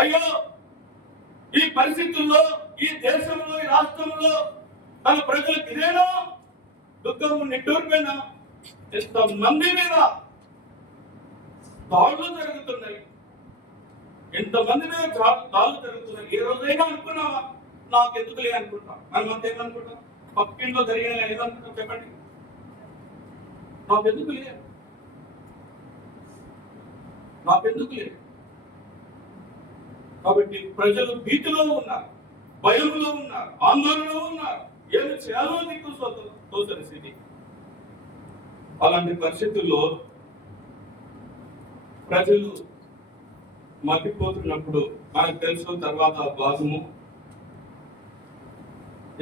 అయ్యో, ఈ పరిస్థితుల్లో, ఈ దేశంలో, ఈ రాష్ట్రంలో మన ప్రజలకు ఇదేనా దుఃఖము, నిట్టూర్పేనా? ఎంతమంది మీద దాడులు జరుగుతున్నాయి, ఎంతమంది మీద దాడులు జరుగుతున్నాయి. ఏ రోజైనా అనుకున్నావా నాకెందుకులే అనుకుంటాం? మనం అంత ఏమనుకుంటాం? పక్కింట్లో జరిగిన ఏమనుకుంటాం చెప్పండి? నాకెందుకులే. కాబట్టి ప్రజలు భీతిలో ఉన్నారు, భయంలో ఉన్నారు, ఆందోళనలో ఉన్నారు. ఏమి చేయాలో నీకు తోచని స్థితి. అలాంటి పరిస్థితుల్లో ప్రజలు మగ్గిపోతున్నప్పుడు మనకు తెలుసు తర్వాత భాగము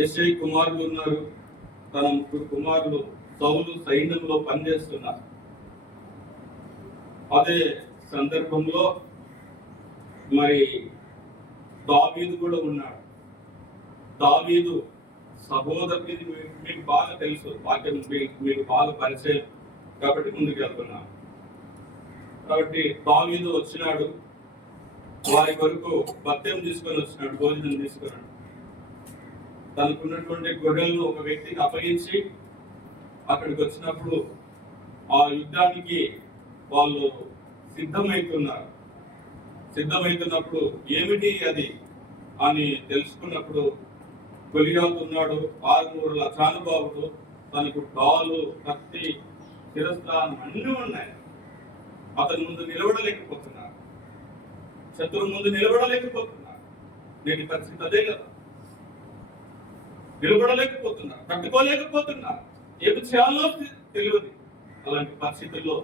యెషై కుమారులు ఉన్నారు. తన 3 కుమారులు సౌలు సైన్యంలో పనిచేస్తున్నారు. అదే సందర్భంలో మరి దావీదు కూడా ఉన్నాడు. దావీదు సహోదరుడిది మీకు బాగా తెలుసు, వాక్యం మీకు బాగా పరిచయం కాబట్టి ముందుకు వెళ్తున్నాను. కాబట్టి దావీదు వచ్చినాడు, వారి కొరకు భత్యం తీసుకొని వచ్చినాడు, భోజనం తీసుకున్నాడు. తనకున్నటువంటి గొర్రెలను ఒక వ్యక్తికి అప్పగించి అక్కడికి వచ్చినప్పుడు ఆ యుద్ధానికి వాళ్ళు సిద్ధమవుతున్నప్పుడు ఏమిటి అది అని తెలుసుకున్నప్పుడు గొలియాతు ఉన్నాడు, 6 మూరల చానుబాబుడు, తనకు డాలు, కత్తి, శిరస్త్రానం అన్నీ ఉన్నాయి. అతని ముందు నిలబడలేకపోతున్నారు, శత్రువు ముందు నిలబడలేకపోతున్నారు. నేటి పరిస్థితి అదే కదా, నిలబడలేకపోతున్నారు, తట్టుకోలేకపోతున్నారు, ఏమి చేయాలో తెలియదు. అలాంటి పరిస్థితుల్లో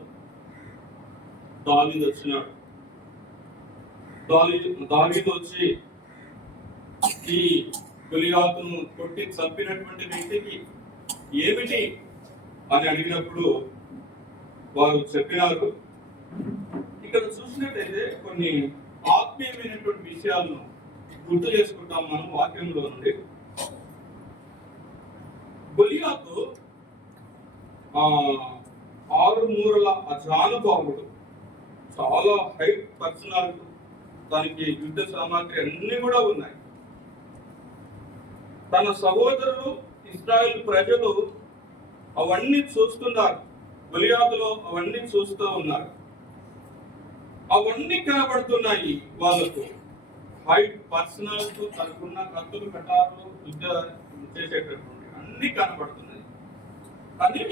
దావీదు వచ్చినాడు. దావీదు వచ్చి ఈ గొలియాతును కొట్టి చంపినటువంటి వ్యక్తికి ఏమిటి అని అడిగినప్పుడు వారు చెప్పినారు. ఇక్కడ చూసినట్టయితే కొన్ని ఆత్మీయమైనటువంటి విషయాలను గుర్తు చేసుకుంటాం మనం వాక్యంలో నుండి. గొలియాతు ఆరుమూరల అజానుభావుడు, చాలా హై పర్సనాలిటీ, దానికి యుద్ధ సామాగ్రి అన్ని కూడా ఉన్నాయి. తన సహోదరులు ఇశ్రాయేల్ ప్రజలు అవన్నీ చూస్తున్నారు, గొలియాతులో అవన్నీ చూస్తూ ఉన్నారు. అవన్నీ కనబడుతున్నాయి వాళ్ళకు. హై పర్సనాలిటీ, తనకున్న కత్తులు కటారు యుద్ధ చేసేటటువంటి అన్ని కనబడుతున్నాయి. కానీ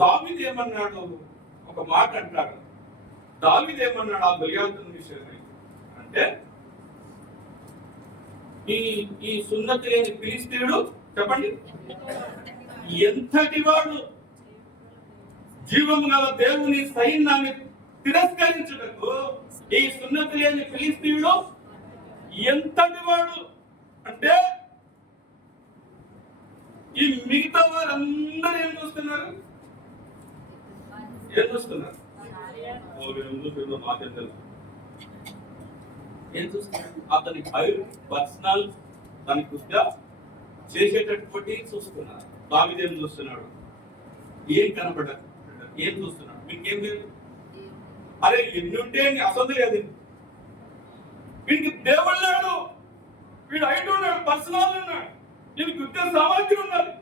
దావీదు ఏమన్నాడు? ఒక మాట అంటాడు. దావీదు ఏమన్నాడు ఆ గొలియాతుని విషయమై అంటే, ఈ సున్నతి లేని ఫిలిష్తీయుడు చెప్పండి ఎంతటి వాడు, జీవము గల దేవుని సైన్యాన్ని తిరస్కరించుటకు ఈ సున్నతి లేని ఫిలిష్తీయుడు ఎంతటి వాడు అంటే, ఈ మిగతా వారందరూ ఏం చూస్తున్నారు? ఏం చూస్తున్నారు? మాకేం తెలుసు. ఏం చూస్తున్నారు? అతని పర్సనల్ దాని కృత్య చేసేటటువంటి చూస్తున్నారు. దావీదు ఏం చూస్తున్నాడు? ఏం కనపడదు, ఏం చూస్తున్నాడు? మీకేం లేదు. అరే ఎన్ని ఉంటే అసలు లేదు. వీడికి దేవుడు లేడు, వీడు ఐటు ఉన్నాడు, పర్సనల్ ఉన్నాడు, వీడికి యుద్ధ సామాగ్రి ఉన్నది.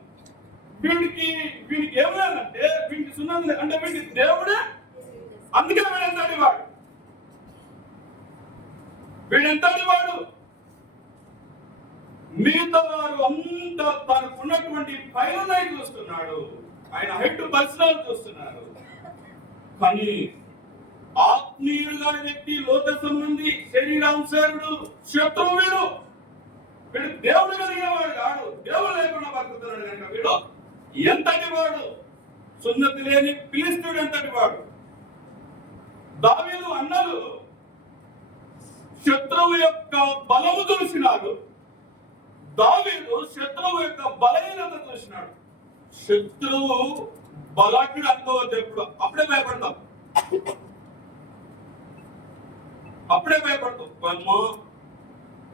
వీడికి ఏం లేదంటే వీడికి సున్నది అంటే వీడికి దేవుడే. అందుకే వీడెంతటి వాడు, వీడెంతటి వాడు. మిగతా వారు అంతా తనకున్నటువంటి పైన చూస్తున్నాడు, ఆయన హెడ్ పర్సనల్ చూస్తున్నారు. కానీ ఆత్మీయుడుగా వ్యక్తి, లోక సంబంధి, శరీరాంశరుడు, శత్రువు వీడు దేవుడు కలిగిన వాడు కాడు. దేవుడు లేకుండా బతుకుతున్నాడు కనుక వీడు ఎంతటి వాడు? సున్నతి లేని ఫిలిష్తీయుడు ఎంతటి వాడు? దావీదు అన్నలు శత్రువు యొక్క బలము చూసినాడు, దావీదు శత్రువు యొక్క బలహీనత చూసినాడు. శత్రువు బలాఢ్యుడు అనుకోవద్దు ఎప్పుడు, అప్పుడే భయపడతాం.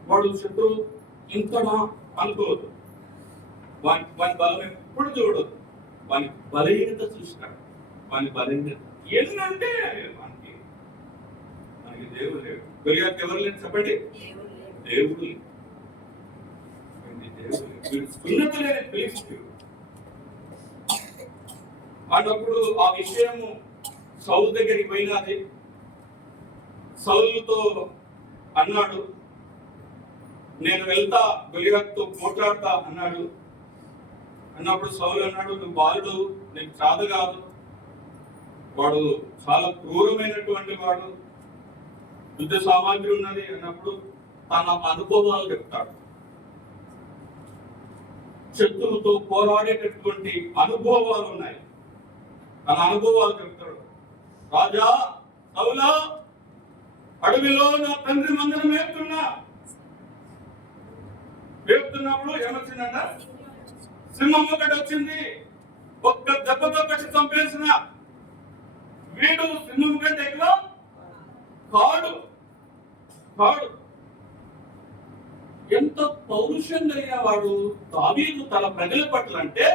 వాడు శత్రువు ఇంతనా అనుకోవద్దు. వాని బలం ఎప్పుడు చూడదు, వాని బలహీనత చూసినాడు. వాని బలహీనత ఏంటంటే మనకి దేవుడు లేడు. గొలియాతుకి ఎవరు లేదు చెప్పండి? దేవుడు లేడు. సున్నతి లేని ఫిలిష్తీయుడు అన్నప్పుడు ఆ విషయము సౌలు దగ్గరికి పోయినది. సౌలుతో అన్నాడు, నేను వెళ్తా గొలియాతుతో పోట్లాడతా అన్నాడు. అన్నప్పుడు సౌలు అన్నాడు, నువ్వు బాలుడు, నీకు చాద కాదు. వాడు చాలా క్రూరమైనటువంటి వాడు, యుద్ధ సామాగ్రి ఉన్నది అన్నప్పుడు తన అనుభవాలు చెప్తాడు. శత్రువుతో పోరాడేటటువంటి అనుభవాలు ఉన్నాయి, తన అనుభవాలు చెప్తాడు. రాజా సౌలా, అడవిలో నా తండ్రి మందిరం వేపుతున్నప్పుడు ఏమొచ్చిందంట? సింహం ఒకటి వచ్చింది, ఒక్క దెబ్బతో కట్టి చంపేసిన. వీడు సింహం కంటే ఎక్కువ కాడు. ఎంత పౌరుషం కలిగిన వాడు దావీదు తన ప్రజల పట్ల అంటే.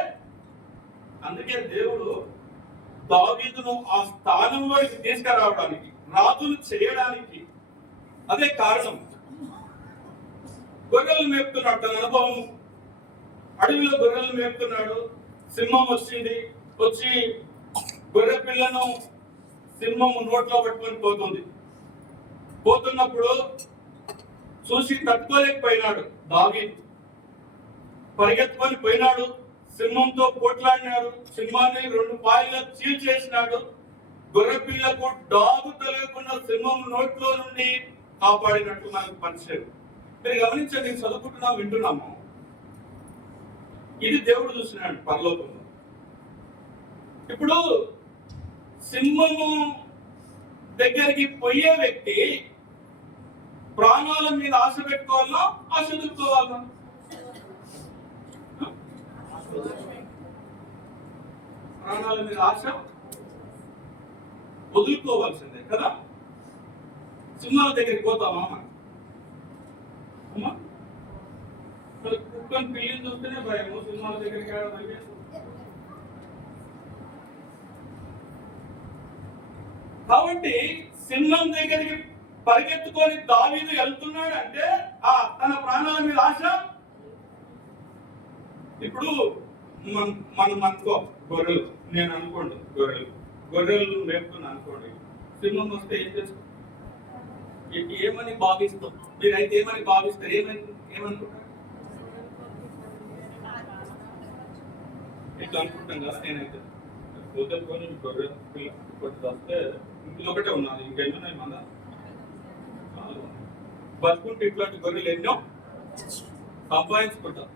అందుకే దేవుడు దావీదును ఆ స్థానంలోకి తీసుకురావడానికి, రాజును చేయడానికి అదే కారణం. గొర్రెలు మేపుతున్నాడు, తన అనుభవం. అడవిలో గొర్రెలు మేపుతున్నాడు, సింహం వచ్చి గొర్రె పిల్లను సింహం నోట్లో పట్టుకొని పోతున్నప్పుడు చూసి తట్టుకోలేకపోయినాడు దావీదు. పరిగెత్తుకొని పోయినాడు, సింహంతో పోట్లాడినాడు, సింహాన్ని 2 పాయలుగా చీల్చేసినాడు. గొర్రె పిల్లకు డాగు తెలియకుండా సింహం నోట్లో నుండి కాపాడినట్టు మనకు పరిచయం. మీరు గమనించండి, చదువుకుంటున్నాం, వింటున్నాము. ఇది దేవుడు చూసినాడు పరలోకంలో. ఇప్పుడు సింహము దగ్గరికి పోయే వ్యక్తి ప్రాణాల మీద ఆశ పెట్టుకోవాలా, ఆశ వదులుకోవాలా? ప్రాణాల మీద ఆశ వదులుకోవాల్సిందే కదా. సింహాల దగ్గరికి పోతామా? కుక్కని పిల్లిని చూస్తేనే భయము, సింహాల దగ్గరికి కాబట్టి సింహం దగ్గరికి పరిగెత్తుకొని దావీదు వెళ్తున్నాడు అంటే తన ప్రాణాల మీద ఆశ. ఇప్పుడు మనం అనుకో గొర్రెలు, నేను అనుకోండి గొర్రెలు మేపుతున్నాను అనుకోండి, సింహం వస్తే ఏం చేస్తాం? ఏమని భావిస్తాం? మీరైతే ఏమని భావిస్తారు? ఏమనుకుంటారు? ఇట్లా అనుకుంటాం కదా. నేనైతే పోతే గొర్రె పిల్ల వస్తే ఇంట్లో ఒకటే ఉన్నది, ఇంకెన్నున్నాయి మన బతుకుంటే ఇట్లాంటి గొర్రెలు ఎన్నో సంపాదించుకుంటాం,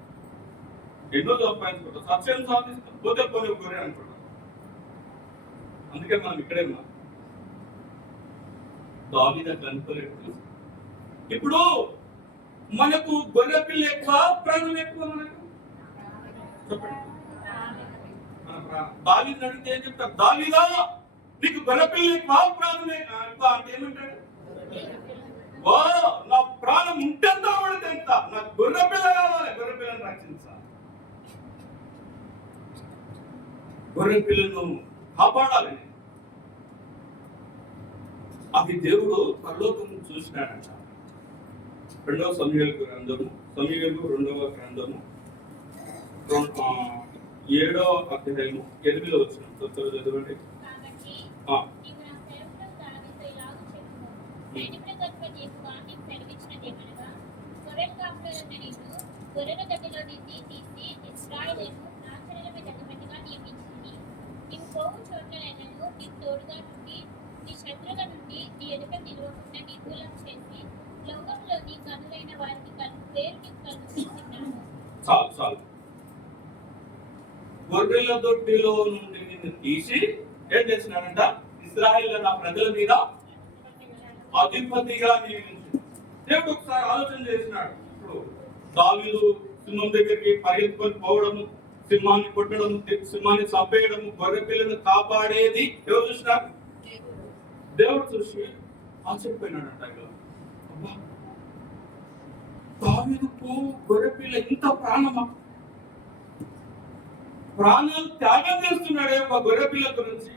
సత్యం సాధిస్తాం. పోతే పోనీ గొర్రె అనుకుంటాం. అందుకే మనం ఇక్కడే ఉన్నాం. దావీదు అట్లా అనుకోలేదు. ఇప్పుడు మనకు గొర్రె పిల్ల ఎక్కువ, ప్రాణం ఎక్కువ? మనకు చెప్పండి. దావీదుని అడిగితే ఏం చెప్తారు? దావీదా, నీకు గొర్రె పిల్ల ఎక్కువ, ప్రాణం ఎక్కువ అంటే ఏమంటాడు? నా ప్రాణం ఉంటెంత పడితే ఎంత, నాకు గొర్రె పిల్ల కావాలి, గొర్రె పిల్లని రక్షించాలి, గొర్రె పిల్లను కాపాడాలి. అది దేవుడు పరలోకం చూసినాడంట. 2వ సమూయేలు గ్రంథము 2వ గ్రంథము 7వ అధ్యాయము 8వ వచనం చదవండి. గొర్రెల దొడ్డిలో నుండి తీసి ఇశ్రాయేలును నా శరీరమే దగ్గరగా నియమించింది. నీవు పోవు చోట్లనైనను నీకు తోడుగా నుండి నీ శత్రువుల నుండి నీ ఎదుట నిలవకుండా నిర్మూలన చేసి లోకంలోని కనులైన వారికి పేరు నీకు కలుగుతున్నాను. చాలు. గొర్రెల దొడ్డిలో నుండి నిన్ను తీసి ఏం చేసినాడంట? ఇశ్రాయేలు నా ప్రజల మీద అధిపతిగా నియమించింది. దేవుడు ఒకసారి ఆలోచన చేసినాడు. ఇప్పుడు దావీదు సింహం దగ్గరికి పరిగెత్తుకొని పోవడము, సింహాన్ని కొట్టడం, సింహాన్ని చంపేయడము, గొర్రె పిల్లను కాపాడేది ఎవరు చూసినారు? దేవుడు చూసి ఆశ్చర్యపోయినాడంట. దావీదుకు గొర్రె పిల్ల ఇంత ప్రాణమా? ప్రాణాలు త్యాగం చేస్తున్నాడే ఒక గొర్రె పిల్ల గురించి.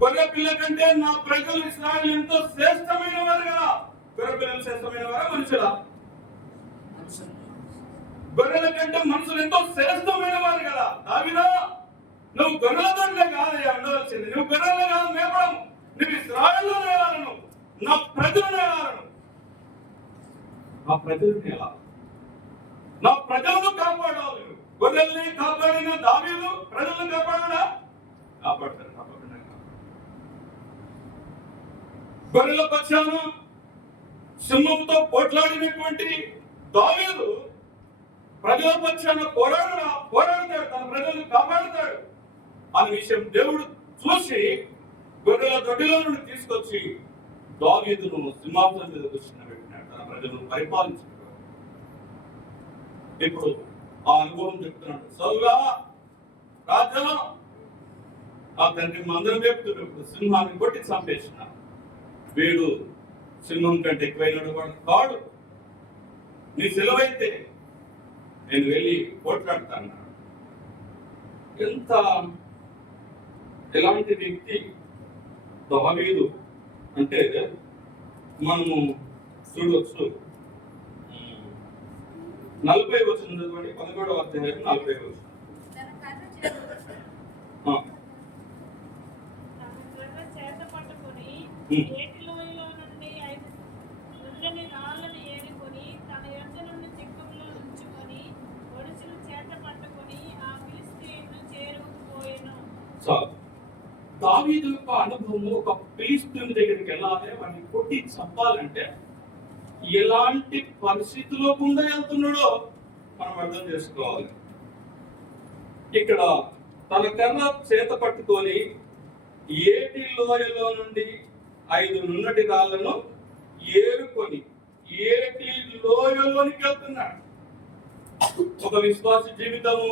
గొర్రె పిల్ల కంటే నా ప్రజలు ఇశ్రాయేలు ఎంతో శ్రేష్టమైన వారు కదా. గొర్రె పిల్లలు శ్రేష్టమైన వారా మనుషులా? గొర్రెల కంటే మనుషులు ఎంతో శ్రేష్టమైన వారు కదా. దావీదా, నువ్వు గొర్రెల దొడ్లే కాదయ్యా ఉండవలసింది. నువ్వు గొర్రెలే కాదు మేపడం, నువ్వు ఇశ్రాయేలులో నేలను, నా ప్రజలు నేలను. నా ప్రజలు నేల, నా ప్రజలను కాపాడాలి. గొర్రెల్ని కాపాడిన దావీదు ప్రజలను కాపాడా? కాపాడతారు. గొర్రెల పక్షాన సింహంతో పోట్లాడినటువంటి దావీదు ప్రజల పక్షాన పోరాడతాడు, తన ప్రజలను కాపాడుతాడు అనే విషయం దేవుడు చూసి గొర్రెల దొడ్డిలో నుండి తీసుకొచ్చి దావీదును సింహాసనం మీద కూర్చున్నబెట్టినాడు, తన ప్రజలను పరిపాలించాడు. ఇప్పుడు ఆ అనుభవం చెప్తున్నాడు. సౌలా రాజా, ఆ తండ్రి మందరం చెప్తున్నప్పుడు సింహాన్ని కొట్టి చంపేసిన వీడు సింహం కంటే ఎక్కువైన వాడు కాడు, నీ సెలవైతే నేను వెళ్ళి పోట్లాడతాను. ఎలాంటి వ్యక్తి దావీదు అంటే మనము చూడవచ్చు. 40 వచనం చదవండి. 11వ అధ్యాయం 40వ వచనం. దావీదు యొక్క అనుభవం, ఒక ఫిలిష్తీయుని దగ్గరికి వెళ్ళాలి, వాడిని కొట్టి చంపాలంటే ఎలాంటి పరిస్థితిలో గుండా వెళ్తున్నాడో మనం అర్థం చేసుకోవాలి. ఇక్కడ తన కర్ర చేత పట్టుకొని ఏటి లోయలో నుండి 5 నున్నటి రాళ్లను ఏరుకొని ఏటి లోయలోనికి వెళ్తున్నాడు. ఒక విశ్వాస జీవితము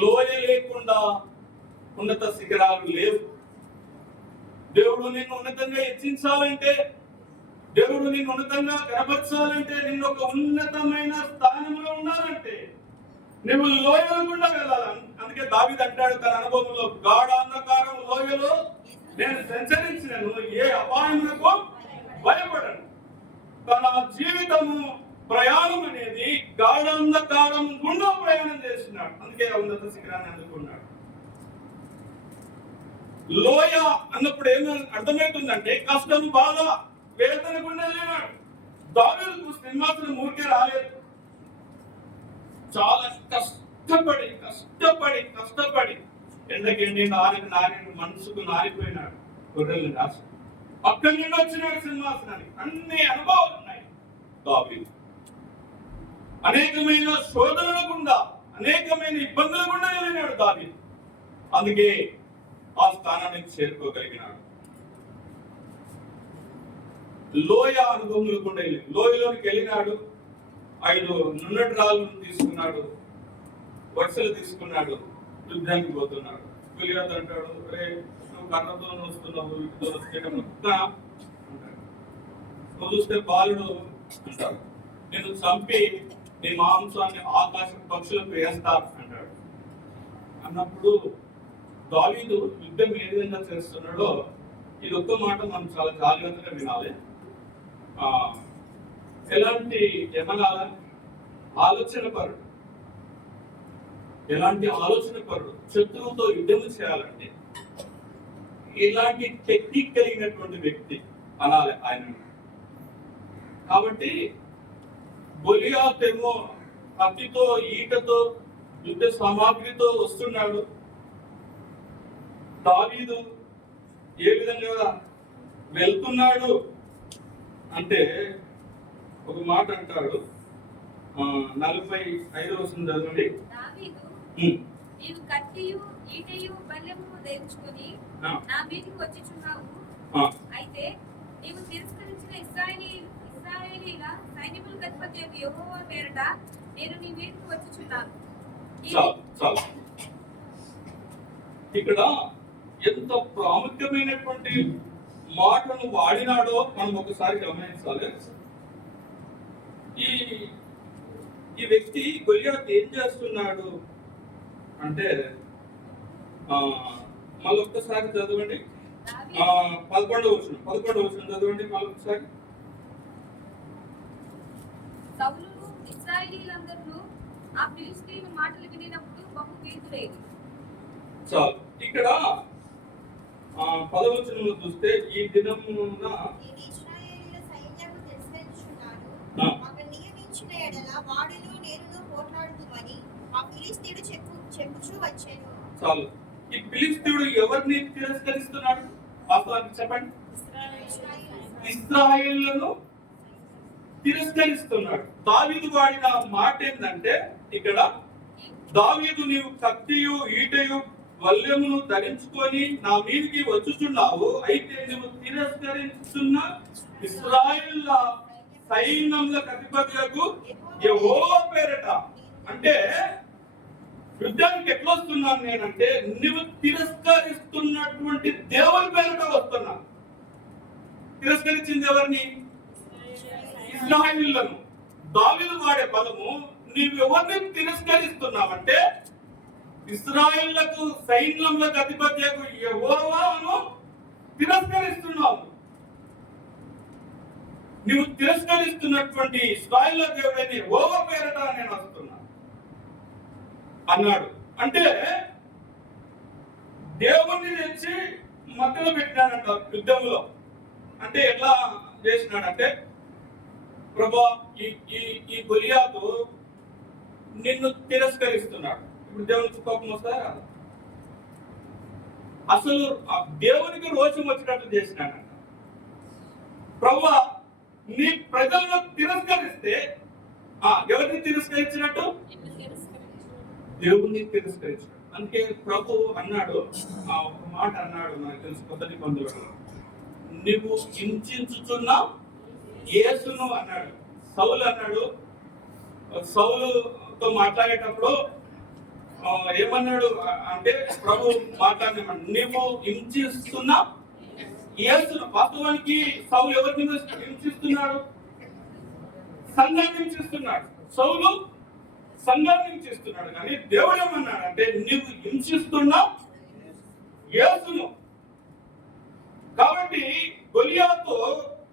లోయ లేకుండా ఉన్నత శిఖరాలు లేవు. దేవుడు నిన్ను ఉన్నతంగా హెచ్చించాలంటే, దేవుడు నిన్ను ఉన్నతంగా కనపరచాలంటే, నిన్ను ఒక ఉన్నతమైన స్థానంలో ఉండాలంటే నువ్వు లోయల గుండా వెళ్ళాలి. అందుకే దావీదు అంటాడు తన అనుభవంలో, గాఢ అంధకారం లోయలో నేను సంచరించినను ఏ అపాయములకు భయపడను. తన జీవితము ప్రయాణం అనేది గాఢంధకారం గుండా ప్రయాణం చేస్తున్నాడు. అందుకే ఉన్నత శిఖరాన్ని అందుకున్నాడు. లోయ అన్నప్పుడు ఏమి అర్థమవుతుందంటే కష్టం, బాధ, వేదన గుండా వెళ్ళినాడు. దావీదుకు సింహాసనం ఊరికే రాలేదు. చాలా కష్టపడి ఎండకెండి నారిన మనసుకు నారిపోయినాడు. గొర్రెలు రాసి అక్కడి నుండి వచ్చినాడు సింహాసనానికి. అన్ని అనుభవాలు ఉన్నాయి దావీదు. అనేకమైన శోధనల గుండా, అనేకమైన ఇబ్బందుల గుండా వెళ్ళినాడు దావీదు. అందుకే ఆ స్థానానికి చేరుకోగలిగినాడు. లోయ అనుభవం గుండా వెళ్ళి లోయలోనికి వెళ్ళినాడు. 5 నున్నటి రాళ్ళను తీసుకున్నాడు, వరుసలు తీసుకున్నాడు, యుద్ధానికి పోతున్నాడు. గొలియాతు అంటాడు, రే నువ్వు కర్రతో వస్తున్నావు, వీటితో వస్తే అంటాడు. నువ్వు చూస్తే బాలుడు అంటాడు, నేను చంపి నీ మాంసాన్ని ఆకాశ పక్షులకు వేస్తా అంటాడు. అన్నప్పుడు దావీదు యుద్ధం ఏ విధంగా చేస్తున్నాడో ఇది ఒక్క మాట మనం చాలా జాగ్రత్తగా వినాలి. ఎలాంటి ఏమనాల ఆలోచన పరుడు, ఎలాంటి ఆలోచన పరుడు, శత్రువుతో యుద్ధం చేయాలంటే ఇలాంటి టెక్నిక్ కలిగినటువంటి వ్యక్తి అనాలి ఆయన. కాబట్టి గొలియాతు ఏమో కత్తితో, ఈటతో, యుద్ధ సామాగ్రితో వస్తున్నాడు. దావీదు ఏ విధంగా వెళ్తున్నాడు అంటే ఒక మాట అంటాడు. 45వ వచనం చదవండి. దావీదు, నీవు కత్తియు ఈటెయు బల్లెము ధరించుకొని నా మీదికి వచ్చుచున్నావు. అయితే నీవు తిరస్కరించిన ఇశ్రాయేలీల సైనికుల అధిపతి యెహోవా పేరట నేను నీ మీదికి వచ్చుచున్నాను. చాలు. ఇక్కడ ఎంత ప్రాముఖ్యమైనటువంటి మాటను వాడినాడో మనం ఒకసారి గమనించాలి. ఈ వ్యక్తి గొలియాతు ఏం చేస్తున్నాడు అంటే మళ్ళీ ఒక్కసారి చదవండి. 11వ వచనం చదవండి మళ్ళీ ఒకసారి. సౌలు ఇశ్రాయేలీయులందరూ ఆ ఫిలిష్తీయుల మాటలు వినినప్పుడు బహు భీతులైరి. చాలు. ఇక్కడ 10వ వచనంలో చూస్తే ఈ దినమున ఇశ్రాయేలీయుల సైన్యము తిరస్కరించుచున్నాడు. అతడు నియమించిన ఎడల వాడును నేనును పోట్లాడుదుమని ఆ ఫిలిష్తీయుడు చెప్పుచూ వచ్చెను. చాలు. ఈ ఫిలిష్తీయుడు ఎవరిని తిరస్కరిస్తున్నాడు? వాస్తవానికి చెప్పండి. ఇశ్రాయేలును తిరస్కరిస్తున్నాడు. దావీదు వాడిన మాట ఏంటంటే ఇక్కడ దావీదు నీవు కత్తియు ఈటయు వల్యమును ధరించుకొని నా మీదికి వచ్చుచున్నావు. అయితే నువ్వు తిరస్కరిస్తున్న ఇశ్రాయేలుల సైన్యములకు అధిపతులకు యెహోవా పేరట. అంటే యుద్ధానికి ఎట్లా వస్తున్నాను నేనంటే నువ్వు తిరస్కరిస్తున్నటువంటి దేవుని పేరట వస్తున్నా. తిరస్కరించింది ఎవరిని? ఇశ్రాయేలులను. దావీదు వాడే పదము నీవు ఎవరిని తిరస్కరిస్తున్నావంటే ఇశ్రాయేలులకు సైన్యములకు అధిపత్యకు యెహోవాను తిరస్కరిస్తున్నావు. నువ్వు తిరస్కరిస్తున్నటువంటి ఇశ్రాయేలు దేవుడైన యెహోవా పేరట నేను వస్తున్నా అన్నాడు. అంటే దేవుణ్ణి తెచ్చి మధ్యలో పెట్టినాడంట యుద్ధంలో. అంటే ఎట్లా చేసినాడంటే ప్రభా ఈ గొలియాతు నిన్ను తిరస్కరిస్తున్నాడు. ఇప్పుడు దేవునికి కోపం వస్తారా? అసలు ఆ దేవునికి రోషం వచ్చినట్టు చేసినాడంట. ప్రభువా నీ ప్రజలను తిరస్కరిస్తే ఎవరిని తిరస్కరించినట్టు? దేవుణ్ణి తిరస్కరించినట్టు. అందుకే ప్రభు అన్నాడు, ఒక మాట అన్నాడు, మనకు తెలుసు కొత్త నిబంధనలో, నువ్వు హింసించుచున్న యేసును అన్నాడు. సౌలు అన్నాడు, సౌలుతో మాట్లాడేటప్పుడు ఏమన్నాడు అంటే ప్రభు మాట్లాడినాడు, నువ్వు హింసిస్తున్న యేసును. వాస్తవానికి సౌలు ఎవరిని హింసిస్తున్నాడు? సంఘాన్ని హింసిస్తున్నాడు. సౌలు సంఘాన్ని హింసిస్తున్నాడు. కానీ దేవుడు ఏమన్నాడు అంటే నువ్వు హింసిస్తున్న యేసును. కాబట్టి గొలియాతు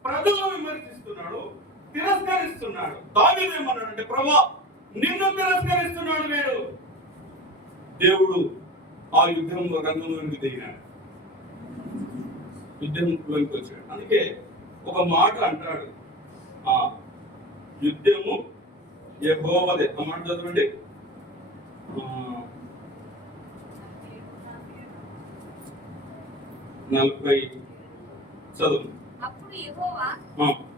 ప్రజలను విమర్శిస్తున్నాడు, తిరస్కరిస్తున్నాడు. దావీదు ఏమన్నాడంటే, ప్రభా నిన్ను తిరస్కరిస్తున్నాడు నేను. దేవుడు ఆ యుద్ధం రంగంలోకి దిగినాడు, యుద్ధంలోకి వచ్చాడు. అందుకే ఒక మాట అంటాడు, ఆ యుద్ధము యెహోవాదే. ఆ మాట చదవండి. 40 చదువు. అప్పుడు యెహోవా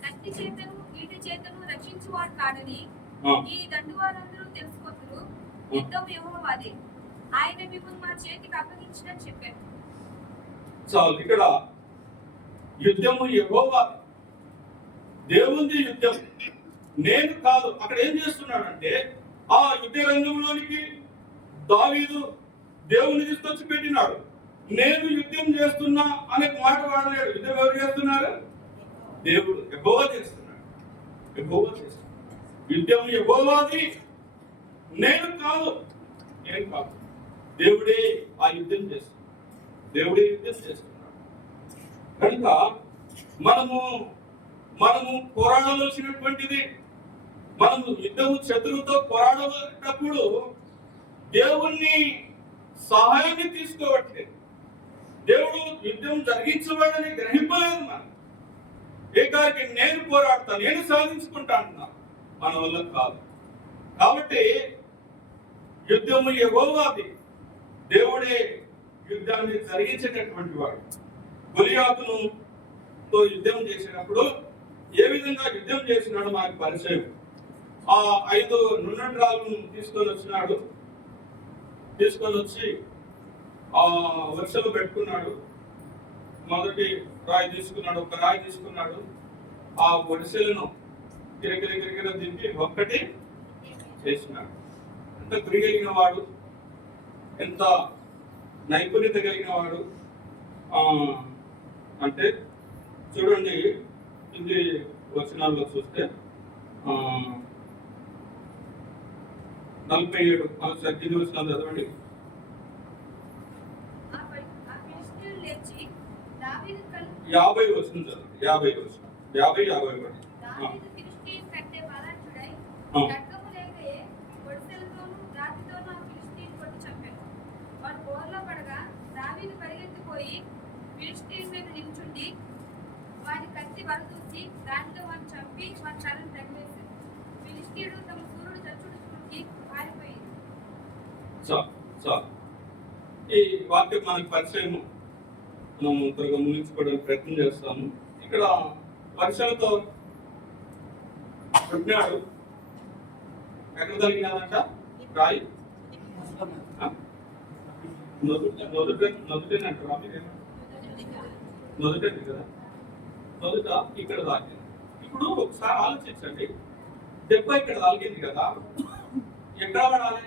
కత్తి చేతను ఈటె చేతను రక్షించువాడు కాడని ఈ దండువారందరూ తెలుసుకొందురు. యుద్ధం యెహోవాదే, ఆయన మిమ్మల్ని మా చేతికి అప్పగించినని చెప్పారు. చాలు. ఇక్కడ యుద్ధము యెహోవాదే, దేవుని యుద్ధం, నేను కాదు. అక్కడ ఏం చేస్తున్నాడంటే, ఆ యుద్ధ రంగంలోనికి దావీదు దేవుని తీసుకొచ్చి పెట్టినాడు. నేను యుద్ధం చేస్తున్నా అనే మాట వాడలేడు. యుద్ధం ఎవరు చేస్తున్నారు? దేవుడు, యెహోవా చేస్తున్నాడు. యెహోవా చేస్తున్నాడు. యుద్ధం యెహోవాది, నేను కాదు. దేవుడే ఆ యుద్ధం చేస్తున్నాడు. దేవుడే యుద్ధం చేస్తున్నాడు. కనుక మనము పోరాడవలసినటువంటిది, మనము యుద్ధము శత్రువుతో పోరాడేటప్పుడు దేవుణ్ణి సహాయాన్ని తీసుకోవట్లేదు. దేవుడు యుద్ధం జరిగించబడని గ్రహింపలేదు. మనం ఏకాకి నేను పోరాడతాను, నేను సాధించుకుంటా అంటున్నాను. మన వల్ల కాదు. కాబట్టి యుద్ధము యెహోవాది, దేవుడే యుద్ధాన్ని జరిగించేటటువంటి వాడు. గొలియాతును తో యుద్ధం చేసినప్పుడు ఏ విధంగా యుద్ధం చేసినాడు మనకు పరిచయం. ఆ 5 నున్నట్రాలను తీసుకొని వచ్చినాడు. తీసుకొని వచ్చి ఆ వరుసలో పెట్టుకున్నాడు. మొదటి రాయి తీసుకున్నాడు, ఒక రాయి తీసుకున్నాడు. ఆ వరుసలను గిరగిర దింపి ఒక్కటి చేసినాడు. ఎంత గురిగలిగిన వాడు, ఎంత నైపుణ్యత కలిగిన వాడు అంటే చూడండి. ఇది వచనాల్లో చూస్తే 47 18 వచనాలు చదవండి. ఆ ఫిలిష్తీయులు లేచి దావీదు 50 వచనం చదవండి. 50 వచనం 50 51. దావీదు ఫిలిష్తీయుల కంటే బలాఢ్యుడై ఖడ్గము లేకయే గొడ్డలితోనూ రాతితోనూ ఆ ఫిలిష్తీయుని కొట్టి చంపాడు. వాడు బోర్లో పడగా దావీదు పరిగెత్తిపోయి ఫిలిష్తీయుని మీద నిల్చుండి వాడి కత్తి వరదూసి దానితో వాడిని చంపి వాడి తలను తగిలేశాడు. ఫిలిష్తీయుడు తమ సూర్యుడు చచ్చుడుకి పారిపోయింది. ఈ వాక్యం మనకు పరిచయం. మనం త్వరగా ముగించుకోవడానికి ప్రయత్నం చేస్తాము. ఇక్కడ వర్షాలతో కొట్టినాడు. ఎక్కడ తగిలినాడంట? రాయి మొదటేనంటారా? మొదటే కదా, మొదట ఇక్కడ తాకింది. ఇప్పుడు ఒకసారి ఆలోచించండి, దెబ్బ ఇక్కడ తాకింది కదా, ఎక్కడ పడాలి?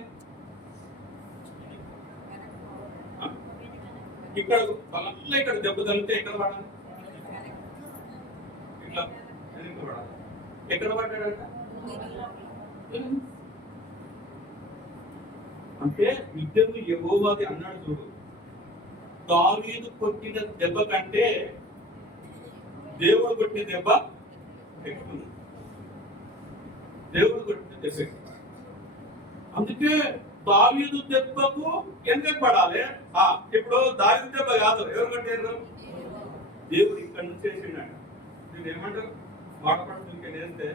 ఇక్కడ బలంలో ఇక్కడ దెబ్బ తగిలితే ఎక్కడ పడాలి? ఇట్లా వెనక్కి పడాలి. ఎక్కడ పడ్డాడంట? అంటే యుద్ధము యెహోవాది అన్నాడు చూడు. దావీదు కొట్టిన దెబ్బ కంటే దేవుడు కొట్టిన దెబ్బ ఎక్కువ. దేవుడు కొట్టిన దెబ్బ ఎక్కువ. అందుకే దావీదు దెబ్బకు ఎందుకు పడాలి? ఇప్పుడు దావీదు దెబ్బ కాదు, ఎవరు కొట్టారు? దేవుడు ఇక్కడ నుంచి వేసిండాడు. నేను ఏమంటారు? మాట పడుతుంది వేస్తే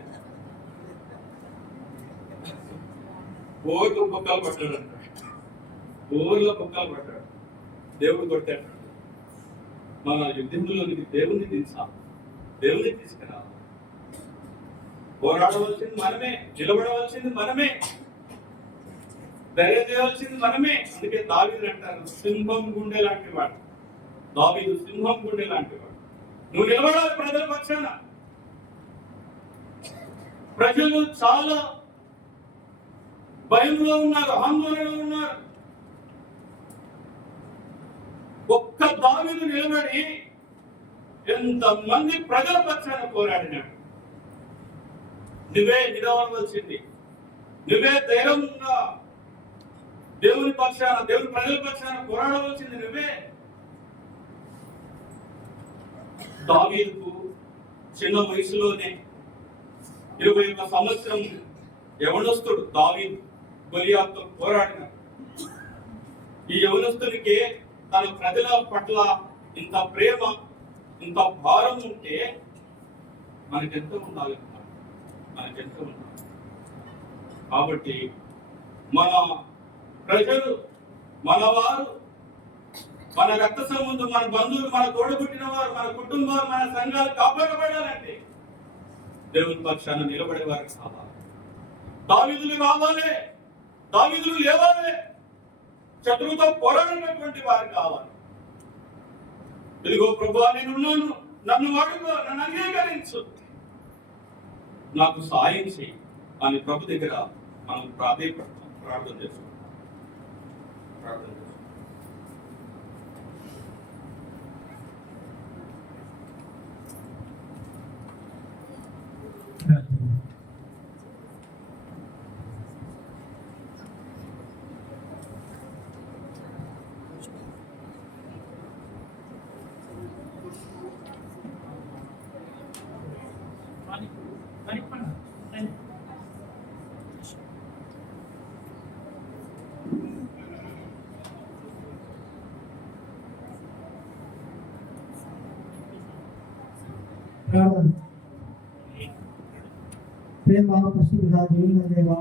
ఓర్లు బొక్కలు పట్టాడు అంట. ఓర్ల బొక్కలు పట్టాడు. దేవుడు కొట్టాడు. మన యుద్ధంలోనికి దేవుణ్ణి దేవుణ్ణి తీసుకురావాలి. పోరాడవలసింది మనమే, నిలబడవలసింది మనమే, ధైర్యం చేయవలసింది మనమే. అందుకే దావీదు అంటారు సింహం గుండె లాంటి వాడు. దావీదు సింహం గుండె లాంటి వాడు. నువ్వు నిలబడాలి ప్రజల పక్షాన. ప్రజలు చాలా భయంలో ఉన్నారు, ఆందోళనలో ఉన్నారు. ఒక్క దావీదు నిలబడి ఎంతమంది ప్రజల పక్షాన పోరాడినాడు. నువ్వే నిలవలసింది, నువ్వే ధైర్యంగా దేవుని పక్షాన, దేవుని ప్రజల పక్షాన పోరాడవలసింది నువ్వే. దావీదుకు చిన్న వయసులోనే 21 సంవత్సరం యవనస్తుడు దావీదు గొలియాతుతో పోరాడిన ఈ యవనస్తునికి తన ప్రజల పట్ల ఇంత ప్రేమ, ఇంత భారం ఉంటే మనకెంత ఉండాలి, మనకెంత ఉండాలి. కాబట్టి మన ప్రజలు, మన వారు, మన రక్త సంబంధం, మన బంధువులు, మన తోడబుట్టిన వారు, మన కుటుంబాలు, మన సంఘాలు కాపాడబడాలంటే దేవుని పక్షాన నిలబడేవారు కావాలి. దావీదులు కావాలి, దావీదులు లేవాలి, శత్రువుతో పోరాడినటువంటి వారు కావాలి. ఇదిగో ప్రభువా నేనున్నాను, నన్ను వాడుకో, నన్ను అంగీకరించు, నాకు సాయం చేయి అని ప్రభు దగ్గర మనం ప్రార్థన చేస్తాం. ప్రార్థన. ప్రేమ పశువుల దేవుని దేవా